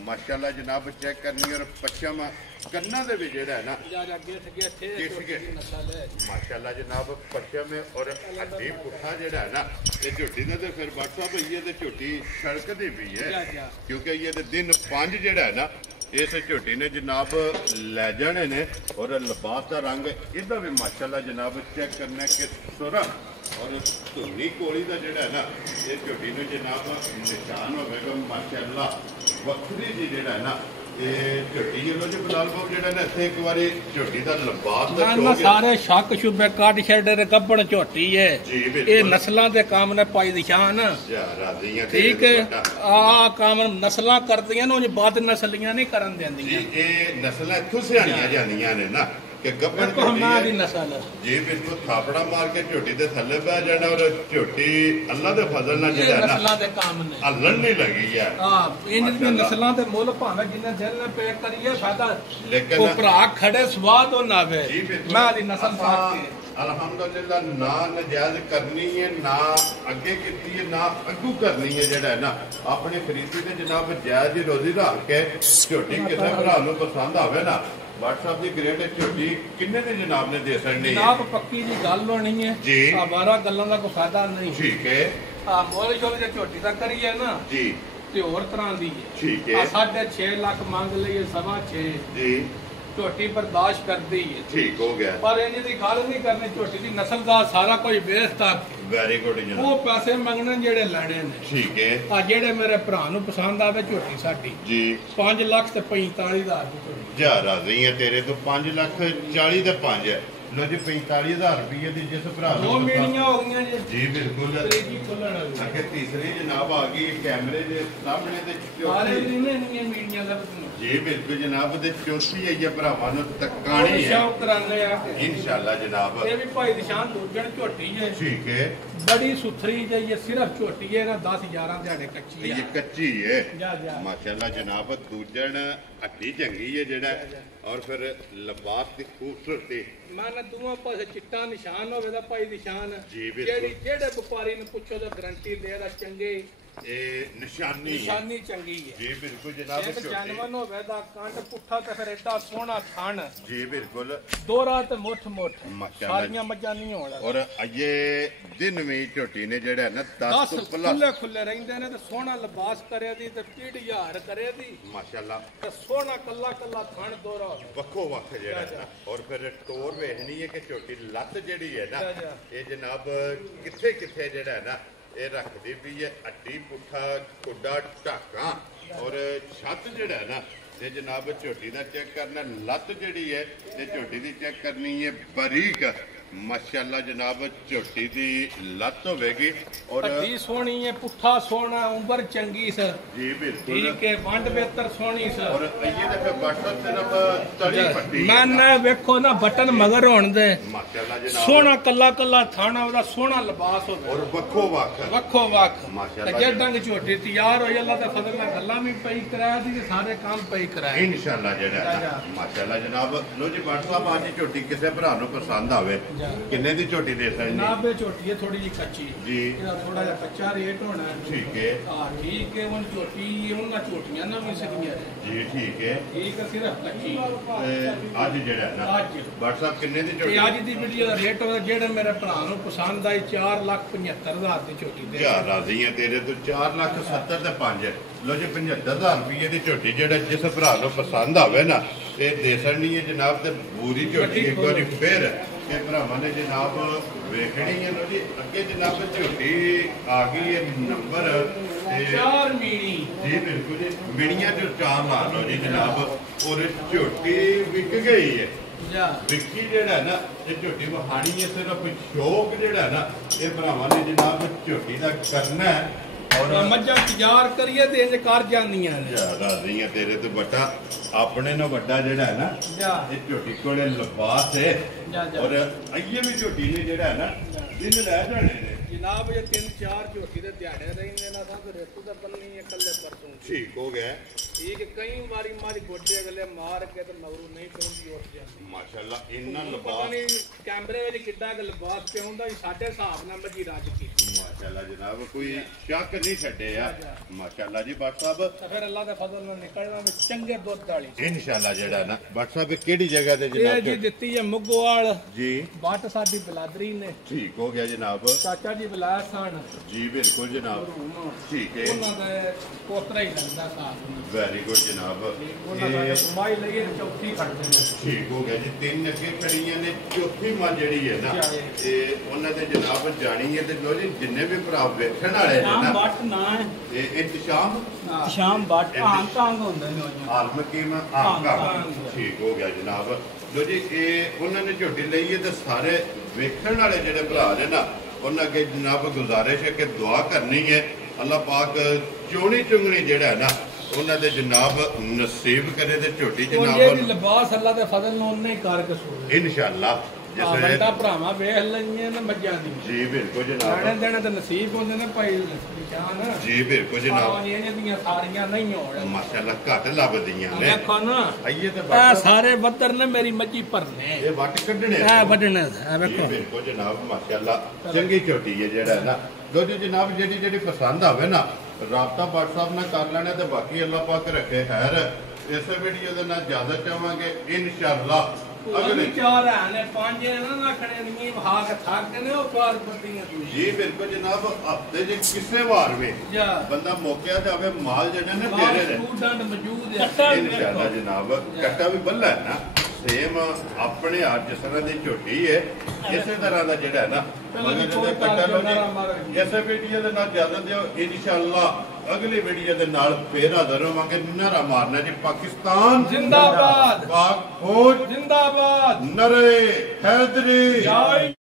ਮਾਸ਼ਾਅੱਲਾ ਜਨਾਬ ਚੈੱਕ ਕਰਨੀ ਔਰ ਪੱਛਮ ਕੰਨਾਂ ਦੇ ਵਿੱਚ ਜਿਹੜਾ ਹੈ ਨਾ ਜਾ ਅੱਗੇ ਠੱਗੇ ਥੇ ਗਿੱਠ ਕੇ। ਨਸਲ ਹੈ ਮਾਸ਼ਾਅੱਲਾ ਜਨਾਬ ਪੱਛਮ ਔਰ ਹੱਡੀ ਪੁੱਠਾ ਜਿਹੜਾ ਹੈ ਨਾ ਇਹ ਝੋਟੀ ਦਾ ਤੇ ਫਿਰ WhatsApp ਹੋਈ ਹੈ ਤੇ ਝੋਟੀ ਸੜਕਦੀ ਵੀ ਜਾ ਹੈ ਜਾ ਕਿਉਂਕਿ ਇਹ ਤੇ ਦਿਨ 5 ਜਿਹੜਾ ਹੈ ਨਾ ਇਸ ਝੋਟੀ ਨੇ ਜਨਾਬ ਲੈ ਜਾਣੇ ਨੇ। ਔਰ ਲਿਬਾਸ ਦਾ ਰੰਗ ਇਹਦਾ ਵੀ ਮਾਸ਼ਾਅੱਲਾ ਜਨਾਬ ਚੈੱਕ ਕਰਨਾ ਕਿ ਸੁਰਾ ਔਰ ਧੁਨੀ ਕੋਲੀ ਦਾ ਜਿਹੜਾ ਹੈ ਨਾ ਇਹ ਝੋਟੀ ਨੂੰ ਜਨਾਬ ਨਿਸ਼ਾਨ ਹੋਵੇਗਾ ਮਾਸ਼ਾਅੱਲਾ ਵੱਖਰੀ ਜੀ ਜਿਹੜਾ ਹੈ ਨਾ ਇਹ ਝੋਟੀ ਜਿਹੋ ਜਿਹੇ ਬਲਾਲ ਬਾਬ ਜਿਹੜਾ ਨਾ ਇੱਥੇ ਇੱਕ ਵਾਰੀ ਝੋਟੀ ਦਾ ਲਿਬਾਸ ਦਾ ਨਾ ਸ਼ੌਕ ਹੈ ਸਾਰੇ ਸ਼ੱਕ ਸ਼ੁਬੇ ਕੱਢ ਛੱਡੇ ਨੇ ਕੱਪੜ ਝੋਟੀ ਹੈ ਜੀ ਇਹ ਬਿਲਕੁਲ ਨਸਲਾਂ ਦੇ ਕੰਮ ਨੇ ਪਾਈ ਨਿਸ਼ਾਨ ਜਾ ਰਾਜ਼ੀਆਂ ਠੀਕ ਹੈ ਆ ਕੰਮ ਨਸਲਾਂ ਕਰਦੀਆਂ ਨੇ ਉਹ ਬਾਦ ਨਸਲੀਆਂ ਨਹੀਂ ਕਰਨ ਦਿੰਦੀਆਂ ਜੀ ਇਹ ਨਸਲਾਂ ਇੱਥੋਂ ਸਿਆਣੀਆਂ ਜਾਂਦੀਆਂ ਨੇ ਨਾ कि गब्बन हमारा दी नस्ल जी बिल्कुल थापड़ा मार के झोटी दे थल्ले पै जाना और झोटी अल्लाह दे फजल नाल जेड़ा ना नस्लां दे काम ने हल्लन नहीं लगी है हां इंज दी नस्लां दे मुल भावे जिन्ने दिल ने पे करिए फायदा लेकिन ओ भरा खड़े स्वाद हो ना वे मैं दी नस्ल साथ अल्हम्दुलिल्लाह ना नजायज करनी है ना अगे की है ना अगू करनी है जेड़ा है ना अपनी खरीदी ते जनाब जायज रोजी रख के झोटी किसी भरा नूं पसंद आवे ना WhatsApp ਦੀ ਗ੍ਰੇਡ ਝੋਟੀ ਕਿੰਨੇ ਦੇ ਜਨਾਬ ਨੇ ਦੇ ਸਕਣੀ ਹੈ ਜਨਾਬ ਪੱਕੀ ਦੀ ਗੱਲ ਹੋਣੀ ਹੈ ਜੀ ਆਵਾਰਾ ਗੱਲਾਂ ਦਾ ਕੋਈ ਫਾਇਦਾ ਨਹੀਂ ਠੀਕ ਹੈ ਆ ਮੋਲ ਸ਼ੋਲ ਜੇ ਝੋਟੀ ਦਾ ਕਰੀਏ ਨਾ ਜੀ ਤੇ ਹੋਰ ਤਰ੍ਹਾਂ ਦੀ ਹੈ ਠੀਕ ਹੈ 6.5 ਲੱਖ ਮੰਗ ਲਈਏ 6.5 ਜੀ ਝੋਟੀ ਬਰਦਾਸ਼ਤ ਕਰਦੀ ਹੈ ਠੀਕ ਹੋ ਗਿਆ ਪਰ ਇੰਜ ਦੀ ਗੱਲ ਨਹੀਂ ਕਰਨੀ ਝੋਟੀ ਦੀ ਨਸਲ ਦਾ ਸਾਰਾ ਕੋਈ ਵੇਸਤਾ ਵੈਰੀ ਗੁੱਡ ਜਨਾਬ ਉਹ ਪੈਸੇ ਮੰਗਣੇ ਜਿਹੜੇ ਲੈਣੇ ਨੇ ਠੀਕ ਹੈ ਆ ਜਿਹੜੇ ਮੇਰੇ ਭਰਾ ਨੂੰ ਪਸੰਦ ਆਵੇ ਝੋਟੀ ਸਾਡੀ ਜੀ 5 ਲੱਖ ਤੇ 45,000 ਦੀ ਝੋਟੀ ਜਾ ਰਾਜ਼ੀ ਹੈ ਤੇਰੇ ਤੋਂ 5 ਲੱਖ 40 ਤੇ 5 ਹੈ ਲੋ ਜੀ 45,000 ਰੁਪਏ ਦੀ ਜਿਸ ਭਰਾ ਨੂੰ ਦੋ ਮੀਣੀਆਂ ਹੋ ਗਈਆਂ ਜੀ ਬਿਲਕੁਲ ਤੀਜੀ ਖੁੱਲਣ ਵਾਲੀ ਅੱਗੇ ਤੀਸਰੀ ਜਨਾਬ ਆ ਗਈ ਕੈਮਰੇ ਦੇ ਸਾਹਮਣੇ ਤੇ ਸਾਰੇ ਚੌਥੀ ਨਹੀਂ ਮੀਣੀਆਂ ਲੱਭਦੀਆਂ ਜੀ ਬਿਲਕੁਲ ਜਨਾਬ ਤੇ ਚੌਥੀ ਆਈ ਹੈ ਭਰਾਵਾਂ ਨੂੰ ਤੱਕਾਣੀ ਹੈ ਸ਼ੌਕ ਕਰਾਨੇ ਆ ਇਨਸ਼ਾਅੱਲਾ ਜਨਾਬ ਇਹ ਵੀ ਭਾਈ ਨਿਸ਼ਾਨ ਦੂਜਣ ਝੋਟੀ ਹੈ ਠੀਕ ਹੈ बड़ी सुथरी है ये सिर्फ छोटी है ना 10-11 दिहाड़े कच्ची है ये कच्ची है जा जा माशाल्लाह जनाब दूजन हड्डी चंगी है जेड़ा और फिर लिबास की खूबसूरती माना दोवां पासे चिट्टा निशान होवे दा भाई निशान जी बिल्कुल जेड़े व्यापारी ने पुछो तो गारंटी दे दा चंगे ये निशानी चंगी है जी बिल्कुल जनाब एक जानवर होवे दा कांड पुट्ठा ते फिर एडा सोहना थान जी बिल्कुल दोरा ते मुठ माशाल्लाह सारियां मज्जां नहीं होना और ये दिन में झोटी ने जेड़ा ना 10 खुले खुले रहिंदे ने ते सोहना लिबास करे दी ते पीढ़ यार करे दी माशाल्लाह ते सोहना कल्ला कल्ला थान दोरा वक्खो वक्ख जेड़ा ना और फिर टोर वेखनी है कि झोटी लत जेड़ी है ना ये जनाब किथे किथे जेड़ा है ना ये रखती भी है हड्डी पुट्ठा खुडा ढाका और छत जेड़ा है ना ये जनाब झोटी का चेक करना लत जेड़ी है ये झोटी की चेक करनी है बारीक माशाल्लाह जनाब झोटी की लत होगी और हड्डी सोहनी है पुट्ठा सोहना उम्र चंगी सर जी बिल्कुल ठीक है वंड बेहतर सोहनी सर और ये तो फिर बटन सिर्फ तली पट्टी मैंने वेखो ना बटन मगर होने दे माशाल्लाह जनाब सोहना कल्ला कल्ला थाना ओदा सोहना लिबास हो और वक्खो वक्ख माशाल्लाह जे डंग झोटी तैयार होई अल्लाह दे फजल नाल गल्ला भी पई कराया दी ते सारे काम पई कराया इंशाल्लाह जेड़ा माशाल्लाह जनाब लो जी WhatsApp आज झोटी किसी भरा ਨੂੰ पसंद आवे किन्ने दी झोटी दे सकते जनाब ये झोटी है थोड़ी जी कच्ची जी ਇਹਦਾ थोड़ा ਜਿਹਾ कच्चा रेट होना है ठीक है हां ठीक है उन झोटी उन झोटियां ना मिल सकदियां जी ठीक है ठीक है सिर्फ कच्ची आज जेड़ा ना आज WhatsApp किन्ने दी ਇਹ झोटी ਅੱਜ ਦੀ ਵੀਡੀਓ ਦਾ ਰੇਟ ਹੋਵੇ ਜਿਹੜੇ ਮੇਰੇ ਭਰਾ ਨੂੰ ਪਸੰਦ ਆਈ 4,75,000 ਦੀ ਝੋਟੀ ਦੇ क्या राजी है तेरे तो 4,70,000 ਤੇ 5 लो जी 75,000 रुपये ਦੀ ਝੋਟੀ ਜਿਹੜਾ ਜਿਸ ਭਰਾ ਨੂੰ ਪਸੰਦ ਆਵੇ ਨਾ ਇਹ ਦੇ ਸਕਣੀ ਹੈ ਜਨਾਬ ਤੇ ਪੂਰੀ ਝੋਟੀ ਇੱਕ ਵਾਰੀ ਫੇਰ ਕਿ ਭਰਾਵਾਂ ਨੇ ਜਨਾਬ ਵੇਖਣੀ ਹੈ ਲੋ ਜੀ ਅੱਗੇ ਜਨਾਬ ਝੋਟੀ ਆ ਗਈ ਹੈ ਨੰਬਰ ਚਾਰ ਮੀਣੀ ਜੀ ਬਿਲਕੁਲ ਜੀ ਮਿਣੀਆਂ ਜੋ ਚਾਰ ਲਾ ਲਓ ਜੀ ਜਨਾਬ ਔਰ ਝੋਟੀ ਵਿਕ ਗਈ ਹੈ ਜਾ ਵਿਕੀ ਜਿਹੜਾ ਨਾ ਇਹ ਝੋਟੀ ਵਹਾਣੀ ਹੈ ਸਿਰਫ ਸ਼ੌਕ ਜਿਹੜਾ ਨਾ ਇਹ ਭਰਾਵਾਂ ਨੇ ਜਨਾਬ ਝੋਟੀ ਦਾ ਕਰਨਾ ਹੈ और मज्जां तैयार करिए ते इंज कर जांदियां ने राजी है तेरे तो बटा अपने नो बड़ा जेड़ा है ना ये झोटी कोले लिबास है और अइये भी झोटी ने जेड़ा है ना दिन ले जाने ने जनाब ये 3-4 झोटी दे दिहाड़े रहने ना सा रेतू दा बन्नी है कल्ले परसों ठीक हो गया ठीक कई बारी मारी गोडे गले मार के ते मगरू नहीं पहुंची उठ जाती माशाल्लाह इन्ना पता लिबास नहीं कैमरे ਵਿੱਚ ਕਿੱਡਾ ਕ ਲਿਬਾਸ ਤੇ ਹੁੰਦਾ ਸਾਡੇ ਹਿਸਾਬ ਨਾਲ ਮੱਜੀ ਰਾਜ ਕੀਤੀ माशाल्लाह जनाब कोई शक नहीं छड़े यार माशाल्लाह जी भट्ट साहब ਤਾਂ ਫਿਰ ਅੱਲਾਹ ਦੇ ਫਜ਼ਲ ਨਾਲ ਨਿਕਲਣਾ ਵਿੱਚ ਚੰਗੇ ਦੁੱਧ ਵਾਲੀ इंशाल्लाह जेड़ा ना भट्ट साहब केड़ी जगह ते ਇਹ जनाब ਜੀ ਦਿੱਤੀ ਹੈ ਮੁੱਗੋਵਾਲ जी ਬਾਟ ਸਾਡੀ ਬਲਾਦਰੀ ਨੇ ठीक हो गया जनाब ਚਾਚਾ ਜੀ ਬੁਲਾਇਆ ਸਨ जी बिल्कुल जनाब ठीक है ਉਹਨਾਂ ਦਾ ਪੋਤਰਾ ਹੀ ਲੱਗਦਾ ਸਾਥ वेरी गुड जनाब ਉਹਨਾਂ ਦਾ ਕਮਾਈ ਲਈਏ ਚੌਥੀ ਖੜਦੇ ਨੇ ठीक हो गया जी तीन अगे खड़ियां ने चौथी मां जेड़ी है ना ते उन्हां दे जनाब जानी है ते लो जी जिन्ने भी भरा वेखण वाले ने ना ਬੱਟ ਨਾ ਹੈ ते इंतशाम ਸ਼ਾਮ ਬੱਟ ਆਂ ਕਾਂਗ ਹੁੰਦੇ ਨੇ ਉਹ आलम कीम आका ठीक हो गया जनाब लो जी ये उन्होंने झोटी लई है ते सारे वेखण वाले जेड़े भरा ने ना उन्हां अगे जनाब गुजारिश है कि दुआ करनी है अल्लाह पाक चोणी चुंगनी जेड़ा है ना ਉਹਨਾਂ ਦੇ ਜਨਾਬ ਨਸੀਬ ਕਰੇ ਤੇ ਝੋਟੀ ਉਹ ਜਨਾਬ ਇਹ ਲਿਬਾਸ ਅੱਲਾ ਦੇ ਫਜ਼ਲ ਨੂੰ ਉਹਨੇ ਹੀ ਕਰ ਕਸੂਰ ਇਨਸ਼ਾਅੱਲਾ ਜਿਸ ਬੰਦਾ ਵੇਲੇ ਭਰਾਵਾਂ ਵੇਖ ਲਈਆਂ ਨੇ ਮੱਝਾਂ ਦੀ ਜੀ ਬਿਲਕੁਲ ਲੈਣੇ ਜਨਾਬ ਦੇਣੇ ਤੇ ਨਸੀਬ ਹੁੰਦੇ ਨੇ ਭਾਈ ਨਿਸ਼ਾਨ ਜੀ ਬਿਲਕੁਲ ਜਨਾਬ ਇਹ ਦੀਆਂ ਸਾਰੀਆਂ ਨਹੀਂ ਹੋਣ ਮਾਸ਼ਾਅੱਲਾ ਘੱਟ ਲੱਭਦੀਆਂ ਨੇ ਦੇਖੋ ਨਾ ਆਈਏ ਤੇ ਆ ਬਾਤ ਸਾਰੇ ਬੱਦਰ ਨੇ ਮੇਰੀ ਮੱਝੀ ਭਰਨੇ ਇਹ ਵੱਟ ਕੱਢਣੇ ਆ ਵੱਢਣੇ ਆ ਜੀ ਵੇਖੋ ਬਿਲਕੁਲ ਜਨਾਬ ਮਾਸ਼ਾਅੱਲਾ ਚੰਗੀ ਝੋਟੀ ਹੈ ਜਿਹੜਾ ਨਾ ਦੋਜੀ ਜਨਾਬ ਜਿਹੜੀ ਪਸੰਦ ਆਵੇ ਨਾ ਰਾਬਤਾ WhatsApp ਨਾਲ ਕਰ ਲੈਣਾ ਤੇ ਬਾਕੀ ਅੱਲਾਹ ਪਾਕ ਰੱਖੇ ਖੈਰ ਇਸੇ ਵੀਡੀਓ ਦੇ ਨਾਲ ਜ਼ਿਆਦਾ ਚਾਹਾਂਗੇ ਇਨਸ਼ਾਅੱਲਾ ਅਗਲੇ ਚਾਰ ਹੈ ਨੇ ਪੰਜ ਇਹਨਾਂ ਨਾ ਖੜੇ ਨਹੀਂ ਵਹਾ ਕੇ ਥੱਕ ਨੇ ਉਹ ਪਾਰ ਪੱਤੀਆਂ ਤੁਸੀਂ ਜੀ ਬਿਲਕੁਲ ਜਨਾਬ ਹਫਤੇ ਜੇ ਕਿਸੇ ਵਾਰ ਵੇ ਜਾ ਬੰਦਾ ਮੌਕਿਆ ਜਾਵੇ ਮਾਲ ਜਿਹੜੇ ਨੇ ਮਾਲ ਤੇਰੇ ਨੇ ਸਟੂਡੈਂਟ ਮੌਜੂਦ ਹੈ ਇਨਸ਼ਾਅੱਲਾ ਜਨਾਬ ਕੱਟਾ ਵੀ ਬੱਲਾ ਹੈ ਨਾ ਸੇਮ ਆਪਣੇ ਹੱਥ ਜਿਸ ਤਰ੍ਹਾਂ ਦੀ ਝੋਟੀ ਹੈ ਇਸੇ ਤਰ੍ਹਾਂ ਦਾ ਜਿਹੜਾ ਹੈ ਨਾ ਮਗਰ ਜਿਹਦੇ ਕੱਟਾ ਲੋ ਜੀ ਇਸੇ ਵੀਡੀਓ ਦੇ ਨਾਲ ਜ਼ਿਆਦਾ ਦਿਓ ਇਨਸ਼ਾਅੱਲਾ ਅਗਲੀ ਵੀਡੀਓ ਦੇ ਨਾਲ ਫੇਰ ਹਾਜ਼ਰ ਹੋਵਾਂਗੇ ਨਾਰਾ ਮਾਰਨਾ ਜੀ ਪਾਕਿਸਤਾਨ ਜ਼ਿੰਦਾਬਾਦ ਪਾਕ ਫੌਜ ਜ਼ਿੰਦਾਬਾਦ ਨਰੇ ਹੈਦਰੀ ਜੈ